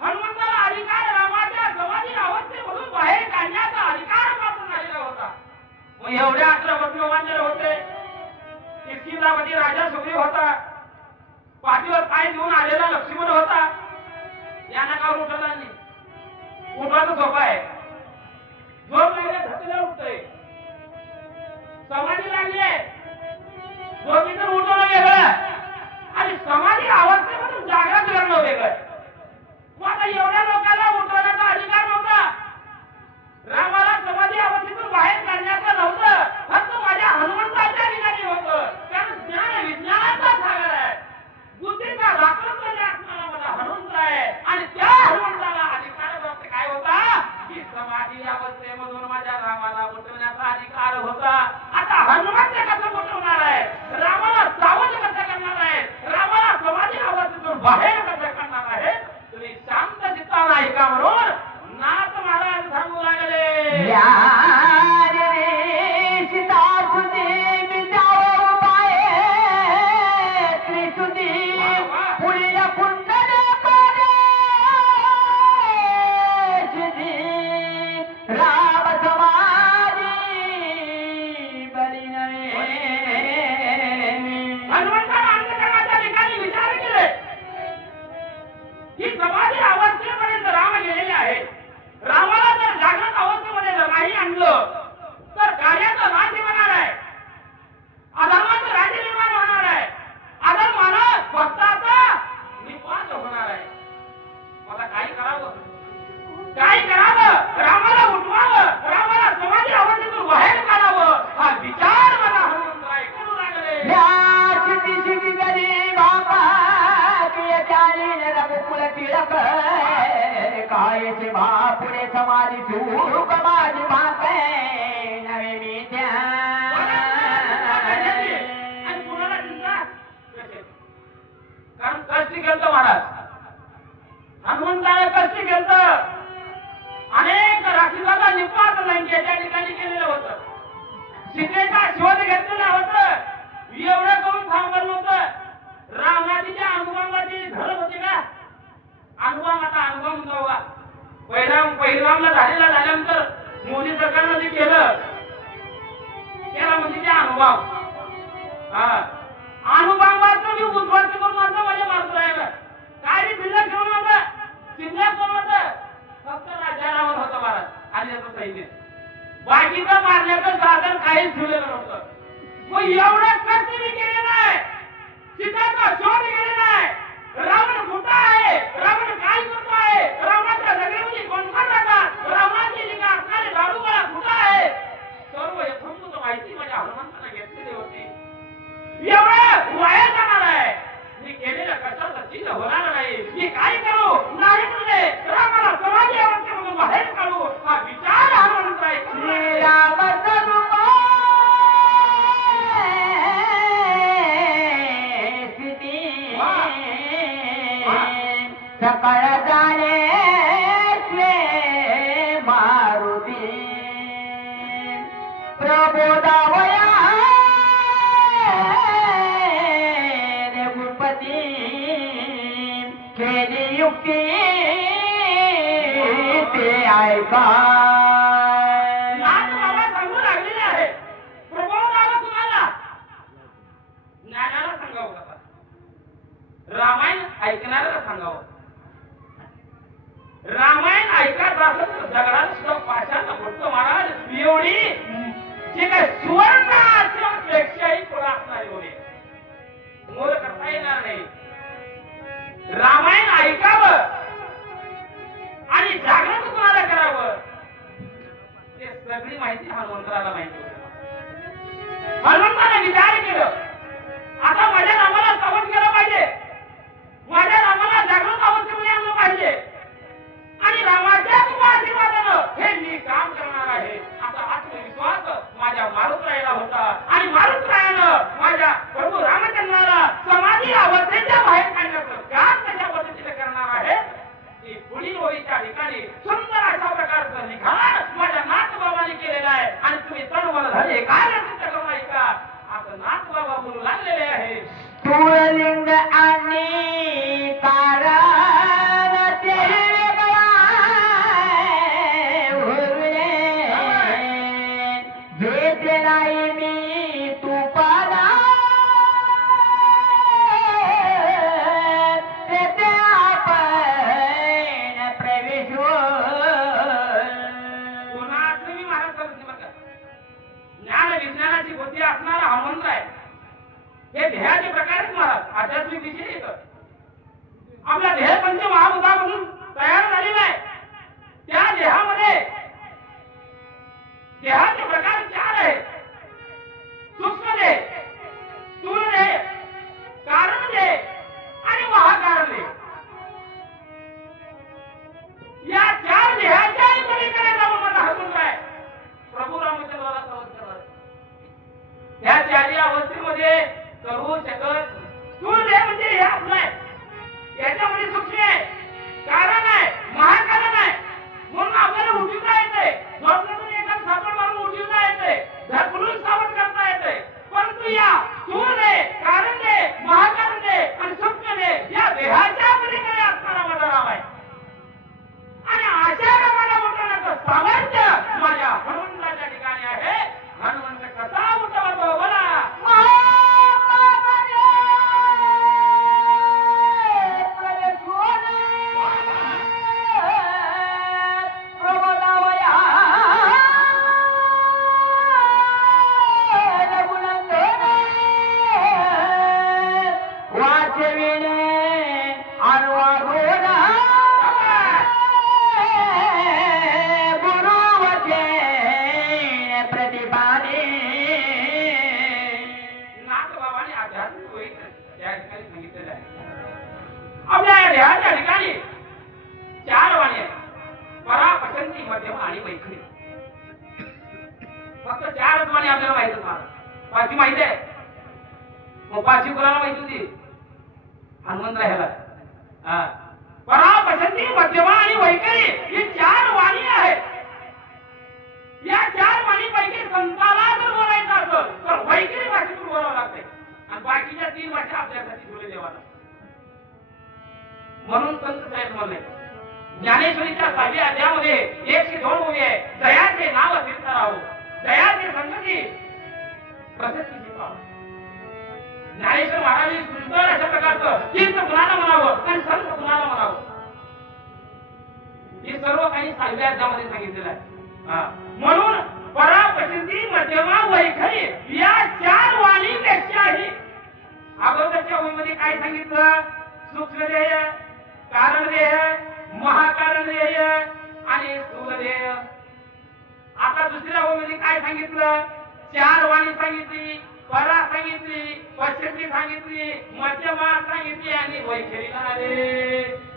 हनुमंताला अधिकार रामाच्या समाधी अवस्थेमधून बाहेर काढण्याचा अधिकार प्राप्त झालेला होता. मग एवढ्या 18 पद्म वानर होते. किष्किंधामध्ये राजा सुग्रीव होता. पाठीवर पाय घेऊन आलेला लक्ष्मण होता. यांना का उठवला नाही? उठवायचं सोपं आहे. झोप लागले धरतीला उठतोय. समाधी लागली झोपेतून उठवणं वेगळं आणि समाधी अवस्थेमधून जागृत करणं वेगळं. मग आता एवढ्या लोकांना उठवण्याचा अधिकार नव्हता. रामाला समाधी अवस्थेतून बाहेर काढण्याचं नव्हतं. फक्त माझ्या हनुमंताच्या ठिकाणी होतं. कारण ज्ञान विज्ञानाचा सागर आहे. बुद्धीचा दाखल करणे असणारा माझा हनुमंत आहे. आणि त्या हनुमंताला अधिकार प्राप्त काय होता की समाधी अवस्थेमधून माझ्या रामाला उठवण्याचा अधिकार होता. आता हनुमंत कसं उठवणार आहे? रामाला सावध कसं करणार आहे? रामाला समाधी अवस्थेतून बाहेर कसं करणार आहे? तुम्ही शांत चित्ताने ऐका म्हणून नाथ महाराज सांगू लागले. हनुमंताला अंतःकरणाच्या ठिकाणी विचार केले. ही समाधी अवस्थेपर्यंत राम गेलेले आहे. रामाला जर जागृत अवस्थेमध्ये जर नाही आणलं तर कार्याचा नाश होणार आहे. अधर्माचं राज्य निर्माण होणार आहे. अधर्मानं भक्ताचा निपात होणार आहे. मला काय करावं? काय करावं? रामाला उठवावं. रामाला समाधी अवस्थेतून बाहेर काढावं. हा विचार मला हनुमंतराय करू लागले. काय से महापुरे समाधी सुख माझी भाके नवे मी त्या. आणि कुणाला चिंता? कारण कष्ट केलं महाराज. हनुमंताने कष्ट केलं. अनेक राक्षसाचा निपात लंकेच्या ठिकाणी केलेलं होतं. सीतेचा शोध घेतलेला होतं. एवढं करून थांबलं नव्हतं. रामाजीच्या अनुभावाची घर होती का? अनुभाव आता अनुभाव म्हणतो बघा. पहिलवानला झाल्यानंतर मोदी सरकारनं जे केलं त्याला म्हणजे ते अनुभव. अनुभवाचं मी उद्ध्वस्त करून माझं माझ्या मार्ग राहिलं. काय भिल्ल घेऊन होतं? शिल्लक कोण होतं? फक्त राजा रावण होतं महाराज. सैन्य. बाकीचं मारण्याचं साधन काहीच ठेवलेलं नव्हतं. मग एवढं कष्ट मी केले नाही, सीताचा शोध गेलेला आहे. रावण कुठं आहे, रावण काय करतो आहे, रावणाच्या नगरीमध्ये कोण कोण राहतात, रावणाची लिंग असणारे दारूगोळा कुठं आहे, सर्व यथाभूत माहिती माझ्या हनुमंताने घेतलेली होती. एवढं वाया जाणार आहे. मी केलेल्या कष्टाचा चिन्ह होणार नाही. मी काय करू, नाही म्हणले रामाला समाधी अवस्थेमधून बाहेर काढू, हा विचार हनुमंतराय सकळ जाणे स्वे मारुती प्रबोधावया रघुपती केली युक्ती ते ऐका. बाबा सांगू लागलेले आहे. प्रबोधावं तुम्हाला ज्ञानाला सांगावं कसा, रामायण ऐकणाऱ्याला सांगावं. रामायण ऐकायचं असेल तर दगडाला सुद्धा पाषाणला बोलतो महाराज. एवढी जे काय सुवर्णापेक्षाही पुढे असणारी होणे मोर करता येणार नाही. रामायण ऐकावं आणि जागृत कोणाला करावं ते सगळी माहिती हनुमंताला माहिती होती. हनुमंताने विचार केलं, आता माझ्या नामाला सावध केलं पाहिजे, माझ्या नामाला जागृत अवस्थेमध्ये आणलं पाहिजे आणि रामाच्या कृपा आशीर्वादानं हे मी काम करणार आहे असा आत्मविश्वास माझ्या मारुतरायाला होता. आणि मारुतरायानं माझ्या प्रभू रामचंद्राला समाधी अवस्थेच्या बाहेर काढण्याचं काम कशा पद्धतीने करणार आहे की पुढील ओळीच्या ठिकाणी सुंदर अशा प्रकारचं लिखाण माझ्या नाथबाबांनी केलेलं आहे. आणि तुम्ही तळमळ झाले काय सिद्ध करू ऐका असं नाथबाबा बोलू लागलेले आहे. तुळलिंग आणि कारण ते घेतले नाही मी तुपाला तेथे आपण प्रवेश कोणाचं मी महाराज करत नाही बघा. ज्ञान विज्ञानाची बुद्धी असणारा हनुमंत आहे. हे ध्येयाचे प्रकारच महाराज आध्यात्मिक विषय येतं. आपला ध्येय पंच महाभूतामधून तयार झालेला आहे. त्या देहामध्ये देहाचे प्रकार चार आहेत. सूक्ष्म देह, स्थूल देह, कारण देह आणि महाकारण देह. या चार देहाच्याही पलीकडे जाऊन माझा हनुमंत आहे. प्रभू रामचंद्राला सावध करणार. या चारी अवस्थेमध्ये करू शकत स्थूल देह म्हणजे हे आपलं आहे. याच्यामध्ये सूक्ष्म आहे, कारण आहे, महाकारण आहे. म्हणून आपल्याला उठवता येते, झोपण्यातून एखाद सापड मारून उठवता येते, धरपडून सावध करता येते. परंतु या स्थूल देह, कारण देह, महाकारण देह आणि सूक्ष्म देह या देहाच्या पलीकडे असणारा माझा राम आहे. आणि अशा रामाला उठवण्याचं सामर्थ्य माझ्या हनुमंताच्या ठिकाणी आहे. हनुमंत कसा उठवतो बोला. आपल्या देहाच्या ठिकाणी चार वाणी आहेत. परा, पचंती, मध्यम आणि वैखरी. फक्त चारच वाणी आपल्याला माहित आहे. पाचवी माहिती आहे. मग पाचवी कोणाला माहिती होती? हनुमंतरायाला. परा, पचंती, मध्यम आणि वैखरी ही चार वाणी आहेत. या चार वाणीपैकी संताला जर बोलायचं असेल तर वैखरी भाषेतून बोलावं लागते आणि बाकीच्या तीन भाषा आपल्यासाठी ठेवले देवाला. म्हणून संत साहेब म्हणले ज्ञानेश्वरीच्या 6व्या अध्यायामध्ये 102 ओवी आहे. दयाचे नाव तीर्थ राहो, दयाचे संगती प्रसिद्धीची पाव. ज्ञानेश्वर महाराजांनी सुंदर अशा प्रकारचं तीर्थ कुणाला म्हणावं आणि संत कुणाला म्हणावं हे सर्व काही 6व्या अध्यायामध्ये सांगितलेलं आहे. म्हणून परा पसंती मध्यमा वैखरी या 4 वाणीपेक्षाही अगोदरच्या ओळीमध्ये काय सांगितलं? सूक्ष्म ध्येय, कारण ध्येय, महाकारण ध्येय आणि स्थूल ध्येय. आता दुसऱ्या ओळीमध्ये काय सांगितलं? 4 वाणी सांगितली, परा सांगितली, पश्चिमी सांगितली, मध्यमा सांगितली आणि वैखरीला आले.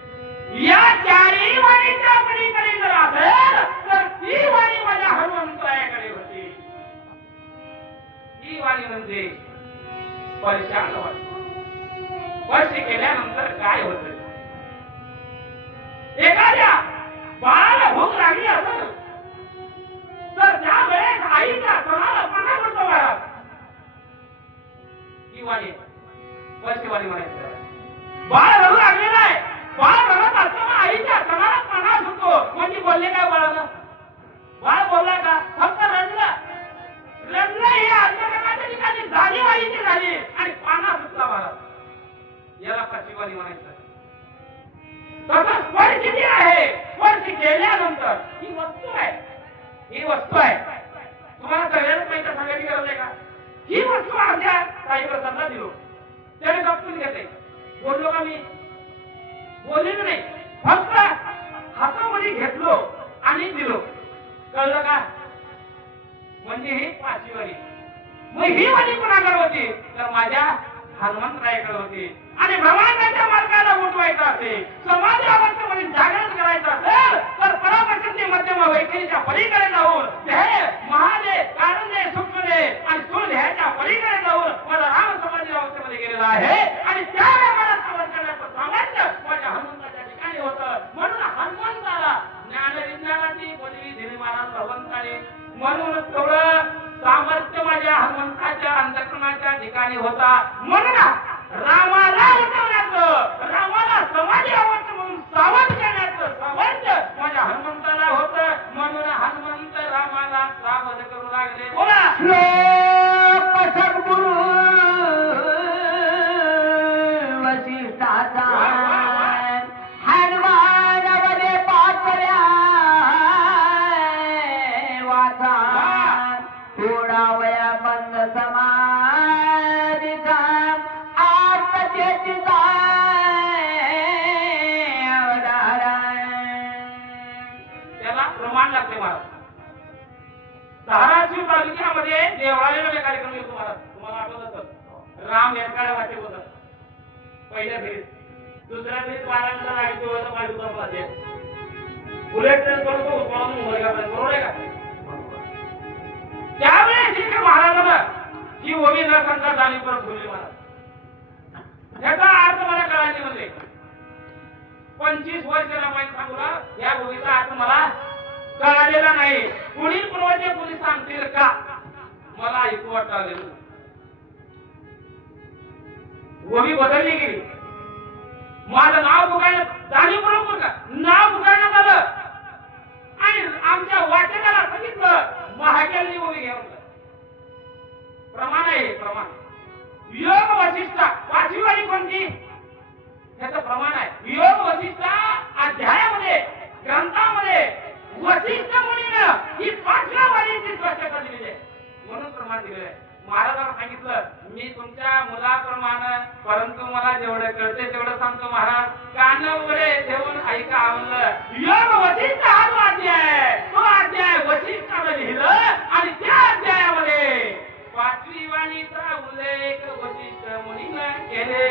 या 4ही वाणीच्या पलीकडे जर असेल तर ती वाणी माझ्या हनुमंतरायाकडे होती. ही वाणी म्हणजे स्पर्शाला वाटतो. स्पर्श केल्यानंतर काय होत? एखाद्या बाळाला भूक लागली असेल तर त्या वेळेस आईच्या स्तनाला पाणी पडतो बाळा. ही वाणी स्पर्शवाणी म्हणायचं. बाळ रडू लागलेला आहे, बाळ रडत असताना आईच्या स्तनाला पाणी सुटतो. म्हणजे बोलले काय बाळाला? बाळ बोलला का? फक्त रडलं. रडलं हे अंतःकरणाच्या ठिकाणी जाणीव आईची झाली आणि पाना सुटला बाळा. याला स्पर्शवाणी म्हणायचं. तसंच स्पर्श जी आहे, स्पर्श केल्यानंतर ही वस्तू आहे. ही वस्तू आहे. तुम्हाला सगळ्यांना माहिती सांगायची गरज आहे का? ही वस्तू आमच्या साईप्रसादला दिलो. त्याने गप्पून घेतले. बोललो का मी? बोललेलो नाही. फक्त हातामध्ये घेतलो आणि दिलो. कळलं का? म्हणजे ही 5वी वाणी. मग ही वाणी कोणाकडे होती? तर माझ्या हनुमंतरायाकडे होती. आणि ब्रह्मांडाच्या मार्गाला उठवायचं असेल, समाजावरचं म्हणजे जागृत करायचं असेल तर परापसंती मध्यमा वैखरीच्या पलीकडे जाऊन ध्येय, महादेय, कारणदेय, सूक्ष्मदेय आणि स्थूल ध्येयाच्या पलीकडे जाऊन मला राम समाधी अवस्थेमध्ये गेलेला आहे. आणि त्यावेळेला मला सावध करण्याचं सामर्थ्य माझ्या हनुमंताच्या ठिकाणी होतं. म्हणून हनुमंताला ज्ञानविज्ञानाची पदवी दिली महाराज भगवंताने. म्हणून थोडं सामर्थ्य माझ्या हनुमंताच्या अंतःकरणाच्या ठिकाणी होता. म्हणून रामाला उठवण्याचं, रामाला समाधी आवडतं म्हणून सावध करण्याचं सामर्थ्य माझ्या हनुमंताला होतं. म्हणून हनुमंत रामाला सावध करू लागले. बोला श्लोक सद्गुरु वसिष्ठाचा हनुमानवरे पाचल्या वाचा थोडा वया बंद समाधीचा आत्मचेतिचा त्याला प्रमाण लागते महाराज. धाराशिव तालुक्यामध्ये देवालयामध्ये कार्यक्रम येतो महाराज. तुम्हाला आठवत असेल राम यांकडे वाटे होत पहिल्या फेरीत. दुसऱ्या फेरीत 12 जायचं होतं. माझी उतरला बुलेट ट्रेन करतो उस्मानाबाद मुंबईपर्यंत. बरोबर आहे का? त्यावेळेस इथे महाराजांना ही ओवी न सांगता जाणी परत ठेवली महाराज. ह्याचा अर्थ मला कळायचे म्हणजे 25 वर्ष रामायण सांगूला या ओवीचा अर्थ मला कळालेला नाही. पुढील पूर्वचे पोलीस सांगतील का मला ऐकू वाटलं. ओवी बदलली गेली. माझं नाव पुकारलं जाणीवपूर्वक का नाव पुकारण्यात आलं आणि आमच्या वाटेला सांगितलं महाग्यानी ओवी घ्यावं. प्रमाण आहे. प्रमाण योग वशिष्ठा 5वी वाणी कोणती? ह्याचं प्रमाण आहे. योग वशिष्ठा अध्यायामध्ये ग्रंथामध्ये वशिष्ठ मुनीनं ही 5व्या वाणीची स्पष्टता दिलेली आहे. म्हणून प्रमाण दिलेलं आहे. महाराजांना सांगितलं मी तुमच्या मुलाप्रमाणे, परंतु मला जेवढं कळते तेवढं सांगतो महाराज. कान उघडे ठेवून ऐका आवलं. योग वशिष्ठ हा जो अध्याय आहे तो अध्याय वशिष्ठाने लिहिलं आणि त्या अध्यायामध्ये 5वी वाणीचा उल्लेख वशिष्ठ मुनीनं केले.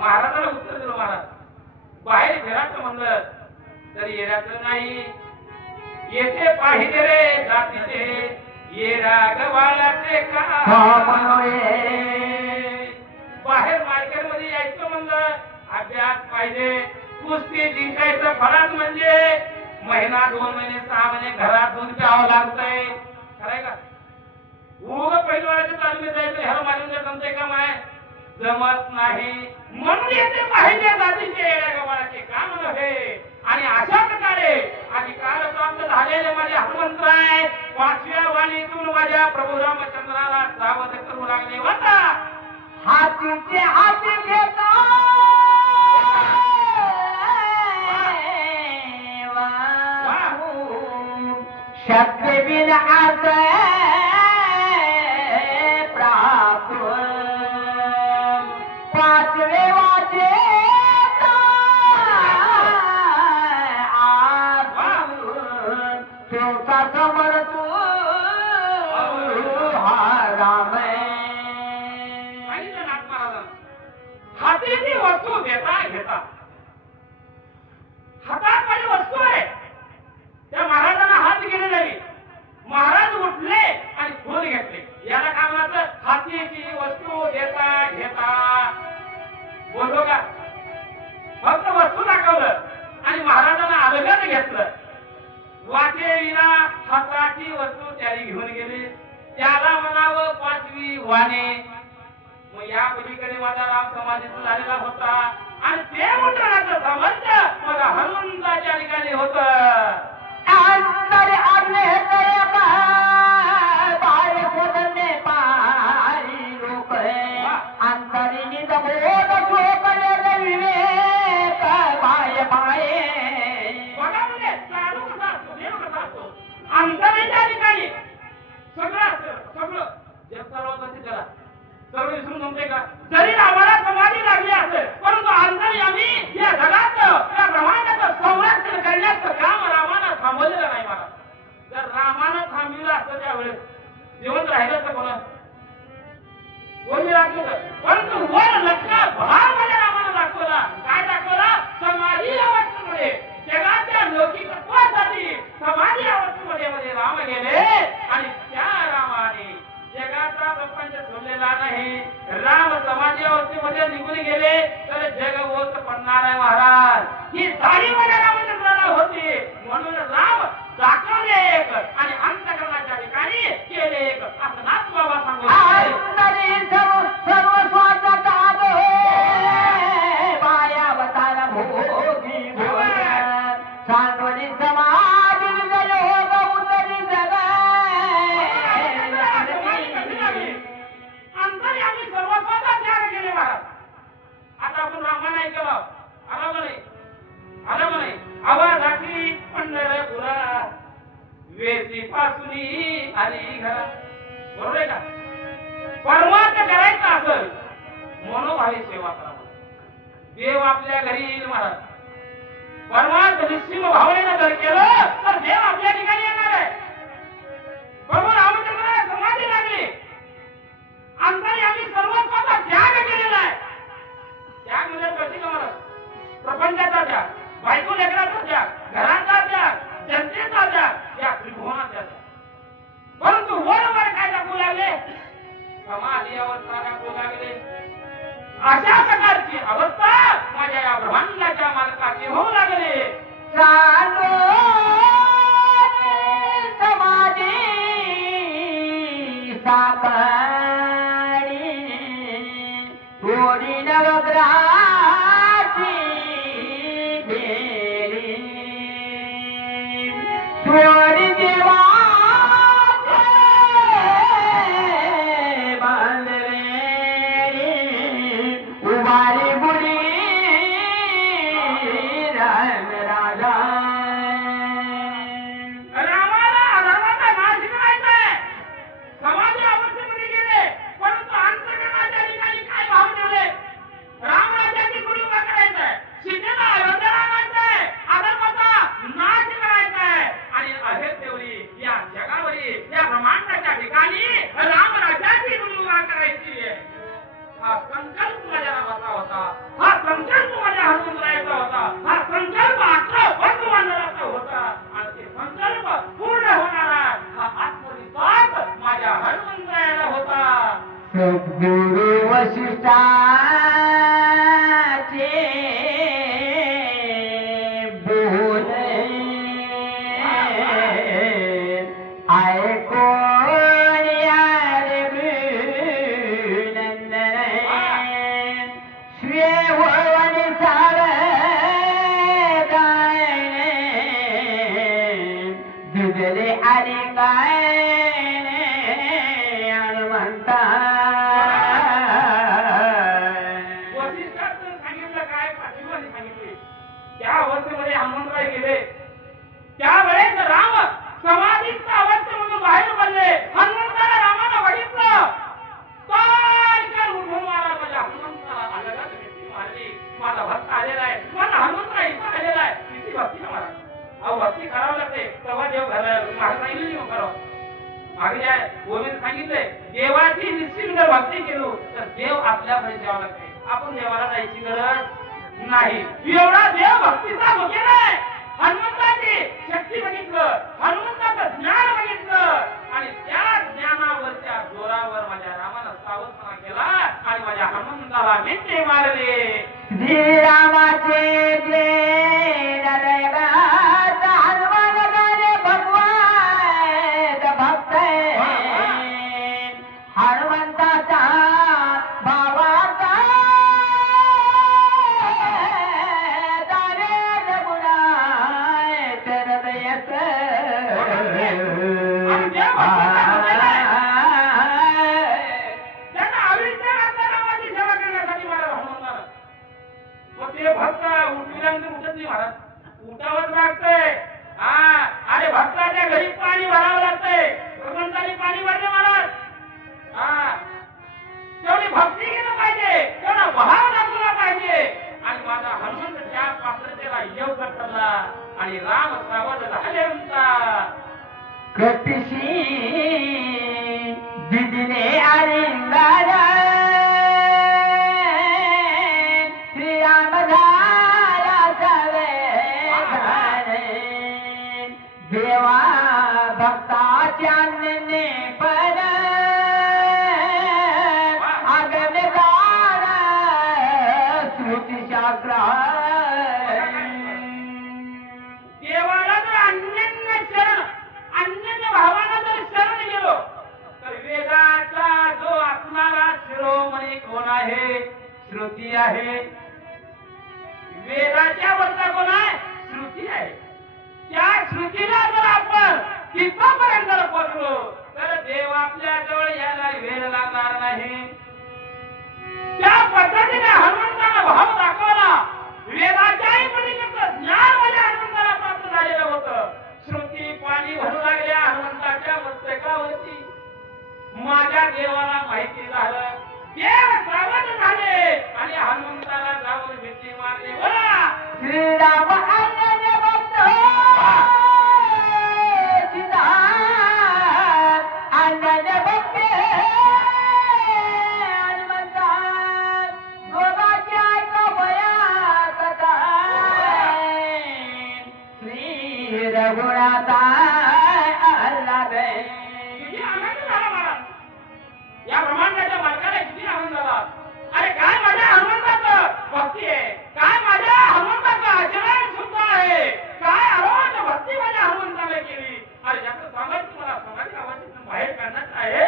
महाराजाला उत्तर दिलं महाराज. बाहेर घराचं म्हणलं तर येण्याचं नाही. येथे पाहिजे रे जातीचे ये रागवालाचे का. बाहेर मार्केटमध्ये यायचं म्हणलं अभ्यास पाहिजे. कुस्ती जिंकायचं फळात म्हणजे महिना 2 महिने 6 महिने घरात दूध प्यावं लागतंय. खरंय का? उग पहिलवाच्या तालमीत जायचं ह्याला मारून जमते का माय? जमत नाही. म्हणून येथे पाहिजे जातीचे येड्यागवाळाचे काम नव्हे. आणि अशा प्रकारे अधिकार प्राप्त झालेले माझे हनुमंतराय 5व्या वाणीतून माझ्या प्रभू रामचंद्राला सावध करू लागले. होता हातीचे हाती घेता शक्य बिन आस प्राप्त पाचवे वाचे तुमचा समर तू हा राम आणि त्या नाथ महाराजांना हातीची वस्तू घेता घेता हातात माझी वस्तू आहे त्या महाराजांना हात गेले नाही महाराज उठले आणि फूल घेतले याला काय म्हणतात हातीची वस्तू घेता घेता बोलतो का फक्त वस्तू दाखवलं आणि महाराजांना अलगद घेतलं वाचे विना हाताची वस्तू त्याने घेऊन गेले त्याला म्हणावं पाचवी वाणे मग या पलीकडे माझा राम समाधीतून झालेला होता आणि ते मुद्रणाचं सामर्थ्य मला हनुमंताच्या ठिकाणी होत अंतर आपले बाय खोदने पारी लोक अंतरी निज बोध ठोकले विवेक बाय बाय बघा म्हणजे साधू कसा असतो देव कसा असतो अंतरेच्या ठिकाणी सगळं असतं सगळं जग सर्व कसे करा सर्व विसरून जमते का जरी आम्हाला समाधी लागली असेल परंतु अंतर्यामी या जगाचं या ब्रह्मांडाचं संरक्षण करण्याचं काम रामानं थांबवलेलं नाही मला जर रामानं थांबविलं असतं त्यावेळेस जिवंत राहिलं तर कोणी दाखवलं परंतु वर लक्षात भार माझ्या रामानं दाखवला काय दाखवला समाधी अवस्थेमध्ये जगाच्या लौकिकत्वासाठी समाधी अवस्थेमध्ये राम गेले आणि त्या रामाने जगाचा प्रपंच सोडलेला नाही राम समाधी अवस्थेमध्ये निघून गेले तर जग ओत पडणार आहे महाराज ही सारी माझ्या रामचंद्राला होती म्हणून राम दाखवले एक आणि अंतकरणाच्या ठिकाणी केले एक असं नाथ बाबा सांगतो सर्वस्वाचा ताब बायावताला भोगी सांगोली समाधी उतरी जगा अंतर्यामी सर्वस्वाचा त्याग केले महाराज आता आपण रामा नाही केलं आला म्हणे आवाज आखली पंढरपुरा वेसी पासुनी आली घरा बरोबर आहे का परमार्थ करायचं असेल मनोभावी सेवा करा देव आपल्या घरी येईल महाराज परमार्थ निश्चिम भावनेनं जर केलं तर देव आपल्या ठिकाणी येणार आहे प्रभू रामचंद्राला समाधी लागली अंतर्यामी सर्वस्वाचा त्याग केलेला आहे त्याग म्हणजे कधी का महाराज प्रपंचाचा त्याग बायको लेकराचा त्याग घराचा त्याग जनतेचा त्याग या त्रिभुवनाचा त्याग परंतु वर काय दाखवू लागले समाधी अवस्था दाखवू लागले अशा प्रकारची अवस्था माझ्या या ब्रह्मांडाच्या मालकाची होऊ लागली चालो समाधी साकारी थोडी नवग्रहाची बेरी स्वरी देवा उभारी बुडी राम राजा रामाचा नाश करायचाय समाधी अवस्थेमध्ये गेले परंतु अंतकरणाच्या ठिकाणी काय भाव ठेवले रामराज्याची गुढी उभा करायचाय सीतेला अयोध्या आणायचंय अधर्माचा नाश करायचाय आणि अहे ठेवली या जगावरील या ब्रह्मांडाच्या ठिकाणी रामराज्याची गुढी उभा करायची हा संकल्प माझ्या रामाचा होता हा संकल्प माझ्या हनुमंतरायाचा होता हा संकल्प आपला बंधुबांधवाचा होता आणि ते संकल्प पूर्ण होणारा हा आत्मविश्वास माझ्या हनुमंतरायाला होता सद्गुरु वशिष्ठाचे बोले ऐकून यारे श्वेवणी सार दिगले आणि काय म्हणता वशिष्ठाचं सांगितलं काय पाठीवाने सांगितले त्या अवस्थेमध्ये हनुमंतराय गेले त्यावेळेस राम समाधीत मागे गोविंद सांगितलंय देवाची निश्चिंत भक्ती केलो तर देव आपल्याकडे द्यावा लागते. आपण देवाला जायची गरज नाही. एवढा देव भक्तीचा मुखे नाही. हनुमंताची शक्ती बघितलं, हनुमंताचं ज्ञान बघितलं आणि त्या ज्ञानावरच्या जोरावर माझ्या रामानं सावधपणा केला आणि माझ्या हनुमंताला मिठी मारले. श्रीरामाचे जय नरगात हनुमान गाणे भगवान भक्त हनुमंताचा भावाचा दारे गुणाय हृदयस त्यांना आयुष्य आपल्या नावाची सेवा करण्यासाठी मला हनुमंतानं मग ते भक्त उठल्यानंतर उठत नाही महाराज, उठावंच लागतंय. अरे भक्ताच्या घरी पाणी भरावं लागतंय. भगवंतानी पाणी भरले महाराज. तेवढी भक्ती केलं पाहिजे, तेवढा भाव दाखवला पाहिजे. आणि माझा हनुमंत त्या पात्रतेला योग्य ठरला आणि राम सावध झाले म्हणता कटिशी दिदीने आलिंगाला श्रीराम झाला सवे देवा भक्ताच्या ने पर आगम गारा श्रुती शास्त्रा देवाला जर अन्य शरण अन्य भावाला जर शरण गेलो तर वेदाचा जो असणारा शिरोमणी कोण आहे? श्रुती आहे. वेदाच्या वरचा कोण आहे? श्रुती आहे. त्या श्रुतीला जर आपण तिथपर्यंत जर पोहोचलो तर देव आपल्या जवळ यायला वेळ लागणार नाही. त्या पद्धतीने हनुमंताला भाव दाखवला. वेदाच्याही पलीकडचं ज्ञान माझ्या हनुमंताला प्राप्त झालेलं होतं. श्रुती पाणी भरू लागल्या हनुमंताच्या मस्तकावरती. माझ्या देवाला माहिती झालं. देव सावध झाले आणि हनुमंताला जाऊन मिठी मारली. बोला श्रीराम अनन्य भक्त सीता अनन्य भक्त हनुमंता गोगाच्या कवया कथा श्री रघुनाथा अल्लाह किती आनंद झाला महाराज. या ब्रह्मांडाच्या मालकाला किती आनंद झाला. अरे काय माझ्या हनुमंताचं भक्ती आहे, काय माझ्या हनुमंताचं आचरण सुद्धा आहे, काय अरोध भक्ती माझ्या हनुमंताला केली. अरे ज्याचं सांगायचं मला समाधी आवाजातून बाहेर काढण्याचं आहे.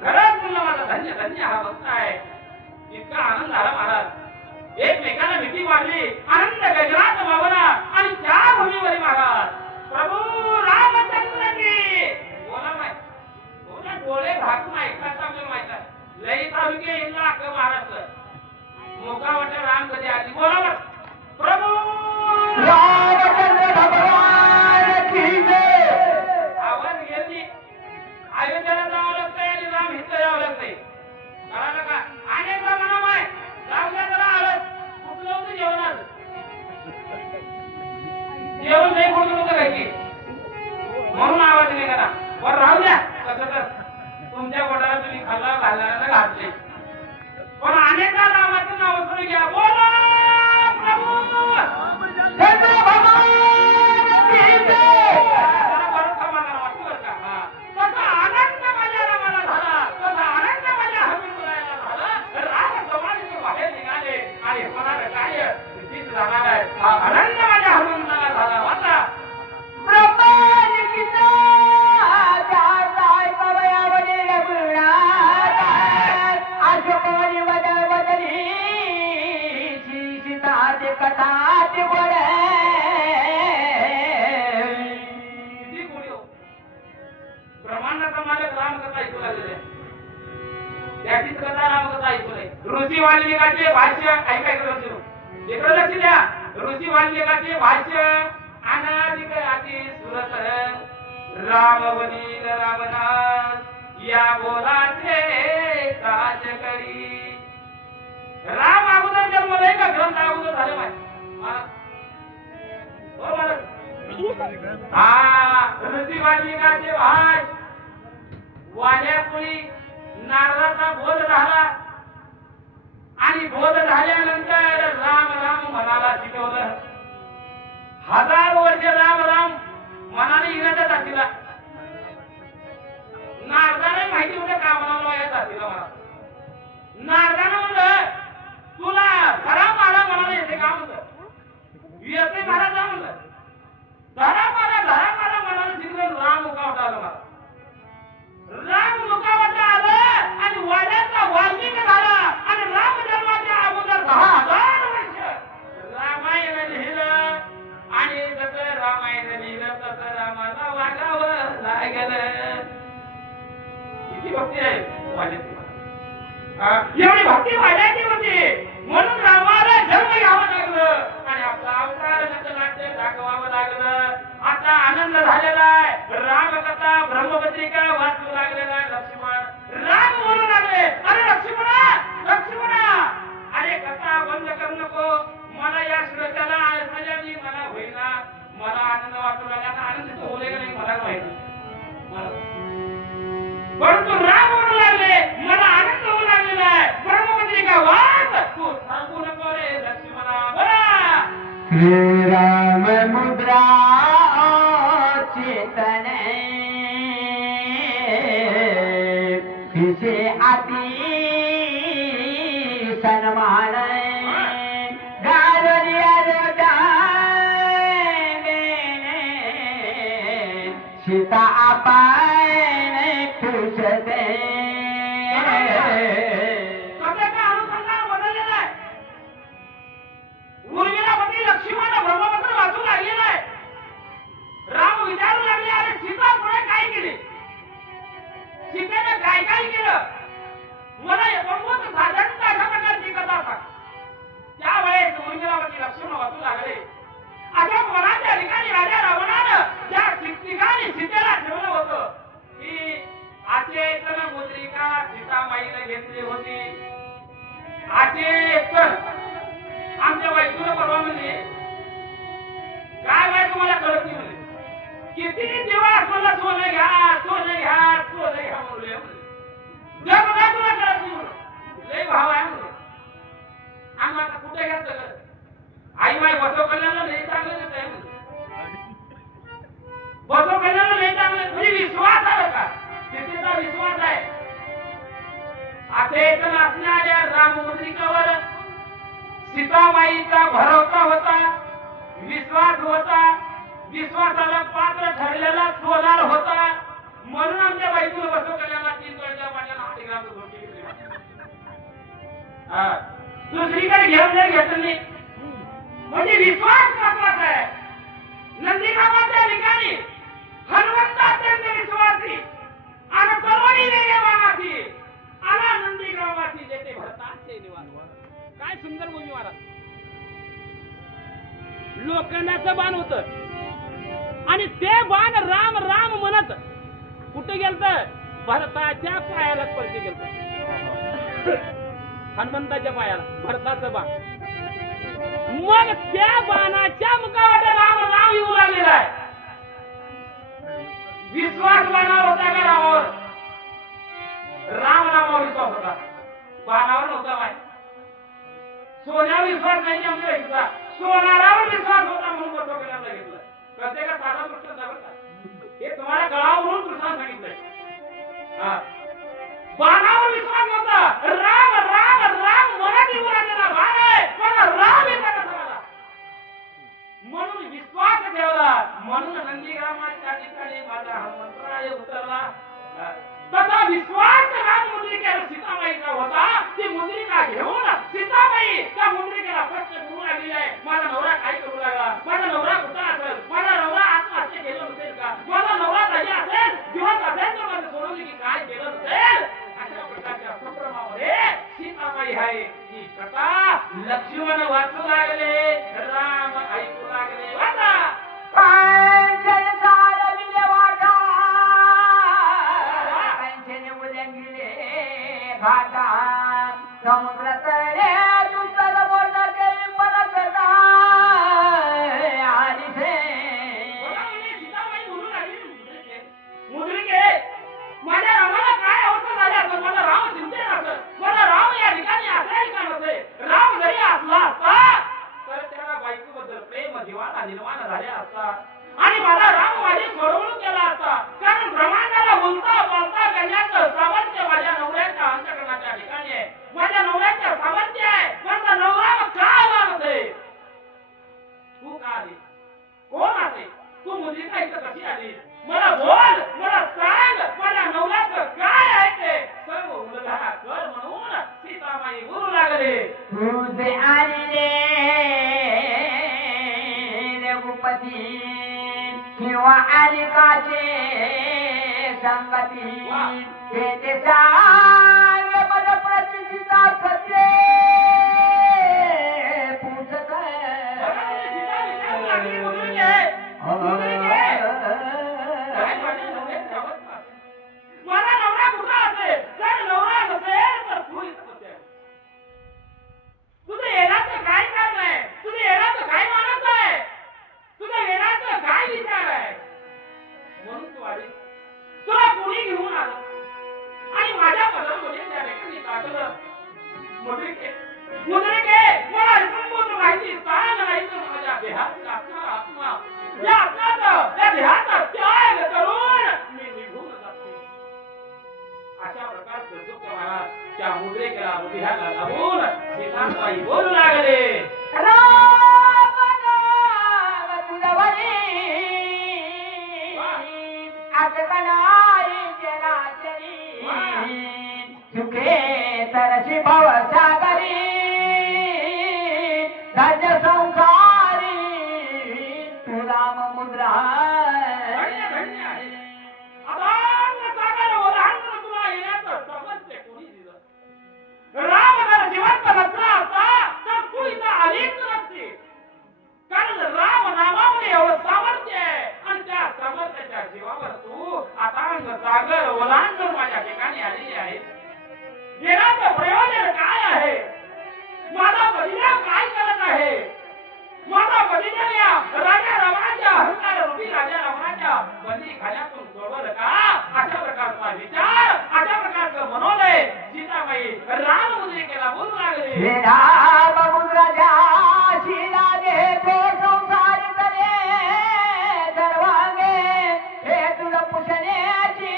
खरंच म्हणलं माझा धन्य धन्य हा भक्त आहे. इतका आनंद झाला महाराज. एकमेकांना मिठी मारली, आनंद गगनात मावला आणि त्या भूमीवर महाराज प्रभू रामचंद्र की बोला माहिती बोला डोळे झाकून ऐकतात आपल्याला माहित आहे. लई तालुके इथला अख्खं महाराष्ट्र मोकावरच्या राम कधी आली. बोला बरं. प्रभू रामचंद्र भगवान की जय. आवाज गेली. अयोध्येला जावं लागतंय आणि राम इथं यावं लागतंय. कळालं का? अनेकदा म्हणा माय रामला जरा आलं कुठलं होतं जेवणात जेवण नाही कोणतं होतं काय की म्हणून आवाज नाही करा. बरं राहू द्या. कसं तर तुमच्या पोटाला तुम्ही खाल्ला घालणाऱ्याला घातले. पण अनेकदा रामाचं नाव सुरू घ्या. बोला प्रभू चंद्र भगवान की जय. जरा बरं समाधान वाटतं बरं का. तसा आनंद माझ्या रामाला झाला, तसा आनंद माझ्या हनुमंताला झाला. राम समाधीतून बाहेर निघाले आणि होणारं कार्य सिद्धीच जाणार आहे. हा आनंद माझ्या हनुमंताला झाला. वाचा ब्रह्मांड किसा जाताय कवयावरी रघुनाथ अशोकवरी वदनी सीताचे कथाचे गोड किती गोडी हो. ब्रह्मांडाचा मालक राम कथा ऐकू लागलेले. त्याचीच कथा राम कथा ऐकू नये. ऋषी वाल्मिकाचे भाष्य ऐकायचं ऋषी इकडे लक्ष द्या. ऋषी वाल्मिकाचे भाष्य अनादिक आती सुरत रामवनील रामनाथ या बोलाचे काच करी. राम अगोदर जन्मले का ग्रंथ अगोदर झाले माहिती. हो महाराज. ऋषी वाल्मिकाचे भाष्य वाड्यापुरी नारदाचा बोध झाला आणि बोध झाल्यानंतर राम राम मनाला शिकवलं. 1000 वर्ष राम राम मनाने येण्याच्या जातीला नारदाने माहिती होते का म्हणाला या जातीला. मला नारदाने म्हणलं तुला धरा मारा म्हणाला येते का म्हणलं. येते महाराज म्हणलं धरा मारा म्हणाला शिकलं. राम मुखावटा आलं. मला राम मुखावटा आलं आणि वाड्याचा वाल्मिक झाला आणि राम जन्माच्या अगोदर 10,000 वर्ष रामायण लिहिलं आणि जसं रामायण लिहिलं तसं रामाला वागावं लागलं. किती भक्ती आहे वाड्याची. एवढी भक्ती वाड्याची होती म्हणून रामाला जन्म घ्यावं लागलं आणि आपला अवतार नाट्य दाखवावं लागलं. आता आनंद झालेला आहे. रामकथा ब्रह्मपत्रिका वाचू लागलेला आहे. लक्ष्मण राम बोलू लागले अरे लक्ष्मणा अरे कथा बंद करू नको. मला या श्रोत्याला आळसाल्याने मला होईना. मला आनंद वाटू लागला. आता आनंद तो होईल का नाही मला माहिती. परंतु राम बोलू लागले मला आनंद होऊ लागलेला आहे. ब्रह्मपत्रिका वाच तू थांबू नको रे लक्ष्मणा. बोला श्रीराम मुद्रा चेतन किसे आती सन्मान सीता आपण खुशते. कथेचा अनुसंधान बदललेला आहे. उर्मिला पती लक्ष्मण ब्रह्मपत्र वाचू लागलेला आहे. राम विचारू लागले अरे सीता पुढे काय केले. सीतेने काय काय केलं मला बहुत साधारणतः अशा प्रकारची कथा सांग. त्यावेळेस उर्मिला पती लक्ष्मण वाचू लागले. अशा वनाच्या ठिकाणी राजा रावणानं ज्या ठिकाणी सीतेला ठेवलं होतं की आचेतन मुद्रिका सीतामाईने घेतली होती. आचेतन आमच्या वैष्णव परवा म्हणजे काय माहिती तुम्हाला कळत नाही म्हणजे किती दिवस मला सोनं घ्या म्हणले जग बघा तुला कळत नाही म्हणून लय भाव आहे म्हणून. आम्ही आता कुठे घ्यायचं आई माई बसव कल्याणला लय चांगलं देत आहे. बसव कल्याणला लय चांगलं म्हणजे विश्वास आहे का तिथेचा विश्वास आहे. अचेतन असणाऱ्या राममुद्रिकेवर सीतामाईचा भरोसा होता. विश्वास होता. विश्वासाला पात्र ठरलेला सोनार होता. म्हणून आमच्या बाईतून बसव कल्याणला 3 तोळ्याच्या पाण्याला 8 ग्राम झोपी घेतली. दुसरीकडे घेऊन नाही घेतलं नाही म्हणजे विश्वास महत्वाचा आहे. नंदीग्रामाच्या ठिकाणी हनुमंत अत्यंत विश्वासी आणि सर्वांनी मागासी आला नंदीग्रामाची जेथे भरताचे निवास. काय सुंदर भूमी महाराज. लोखंडाचं बाण होत आणि ते बाण राम राम म्हणत कुठे गेलत भरताच्या पायाला स्पर्श गेलत. हनुमंताच्या पायाला भरताचं बाण. मग त्या बाणाच्या मुखावर राम राम येऊ लागलेला आहे. विश्वास बाणावर होता का रामावर. राम नामावर विश्वास होता बाणावर नव्हता. माय सोन्यावर विश्वास नाही आमच्या इथला. सोनारावर विश्वास होता म्हणून बसव कल्याणला घेतलं. कळते का साधा प्रश्न हे तुम्हाला कळावं म्हणून कृष्णाने सांगितलंय. बाणावर विश्वास नव्हता. राम राम राम म्हणत येऊ लागलेला बाण आहे पण राम येता कसा आला म्हणून विश्वास ठेवला. म्हणून नंदीग्रामाच्या ठिकाणी माझा हनुमंतराय उतरला. तसा विश्वास राम मुद्रिकेवर सीतामाईचा होता. ती मुद्रिका घेऊन सीतामाई त्या मुद्रिकेला प्रश्न करू लागली आहे. माझा नवरा काय करू लागला. माझा नवरा कुठं असेल. माझा नवरा आत्महत्या केलं नसेल का. माझा नवरा कधी असेल जिवंत असेल तर माझं सोडवली की काय केलं नसेल. अशा प्रकारच्या संभ्रमामध्ये सीतामाई आहे. ही कथा लक्ष्मण वाचू लागले. राम ऐकू लागले. वाचा समुद्र तळे दुसरं बोलत परत आणि किंवा अलिकाचे संगती ते सांग मद प्रतिष्ठिता सत्य पूजत माझा नवरा कुठला असेल जर नवरा नसेल तर तू इथं तुझं येण्याचं काय कारण आहे तुझं येण्याचं काय मानत आहे तुझं येण्याचं काय विचार आहे म्हणून तू आली तुला कोणी घेऊन आलं आणि माझ्या पदरमध्ये त्या ठिकाणी टाकलं मुद्रिके मला संपूर्ण माहिती सांग नाही तर माझ्या देहात आत्मा या आत्म्याचा या देहाचा त्याग करून मी निघून जाते अशा प्रकारचं दुःख महाराज त्या मुद्रिकेला हृदयाला लागून सीताबाई बोलू लागले राम नाम तुझवरी अटकणारी जनाचरी सुखे तरशी भवसागरी धन्य संसारी तू राम मुद्रा धन्य धन्य आहे अदांग सागर ओलांडून तुला येण्याचं समजते कोणी दिलं राम जर जिवंत नसला असता तर तू इथं आलीच नसती कारण राम नामामध्ये एवढं सामर्थ्य आहे आणि त्या सामर्थ्याच्या जीवावर तू अदांग सागर ओलांडून माझ्या ठिकाणी आलेली आहे येण्याचं प्रयोजन काय आहे माझा परिणाम काय करत आहे माझा परिणाम या राजा रावणाच्या अहंकार रूपी राजा रावणाच्या बंदी खाण्यातून सोडवलं का अशा प्रकारचा विचार अशा प्रकारचं मनोदय सीताबाई राममुद्रिकेला बोलू लागले हे राम मुद्राच्या शिलागे तो संसारी तरे सर्वांगे हे तुला पुसण्याची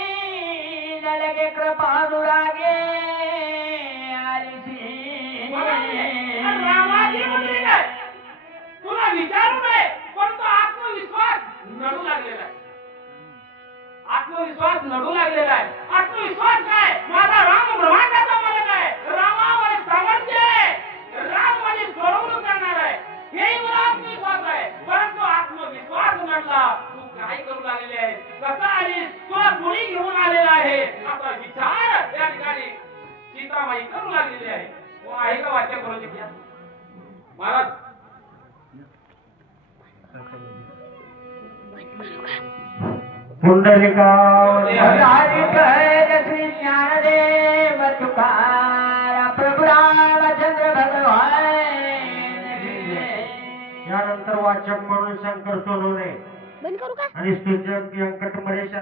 नलगे कृपानुरागे रामाची मुद्रिका आहे. तुला विचारू नये पण तो आत्मविश्वास नडू लागलेला आहे आत्मविश्वास नडू लागलेला आहे आत्मविश्वास काय माझा राम ब्रह्मांडाचा मालक आहे रामावर सामर्थ्य आहे राम माझी सोडवणूक करणार आहे हेही मला आत्मविश्वास आहे परंतु आत्मविश्वास नडला तू काय करू लागलेले आहे कसा आलीस तुला कोणी घेऊन आलेला आहे असा विचार या ठिकाणी सीताबाई करू लागलेली आहे कोण आहे का वाच्य करू घ्या महाराज पुंडलिका हरी कर श्री ज्ञानदेव तुकारा प्रभु रामचंद्र भगवान यानंतर वाचक म्हणून शंकर सोनवणे बंद करू का आणि स्तुत्य व्यंकट महेश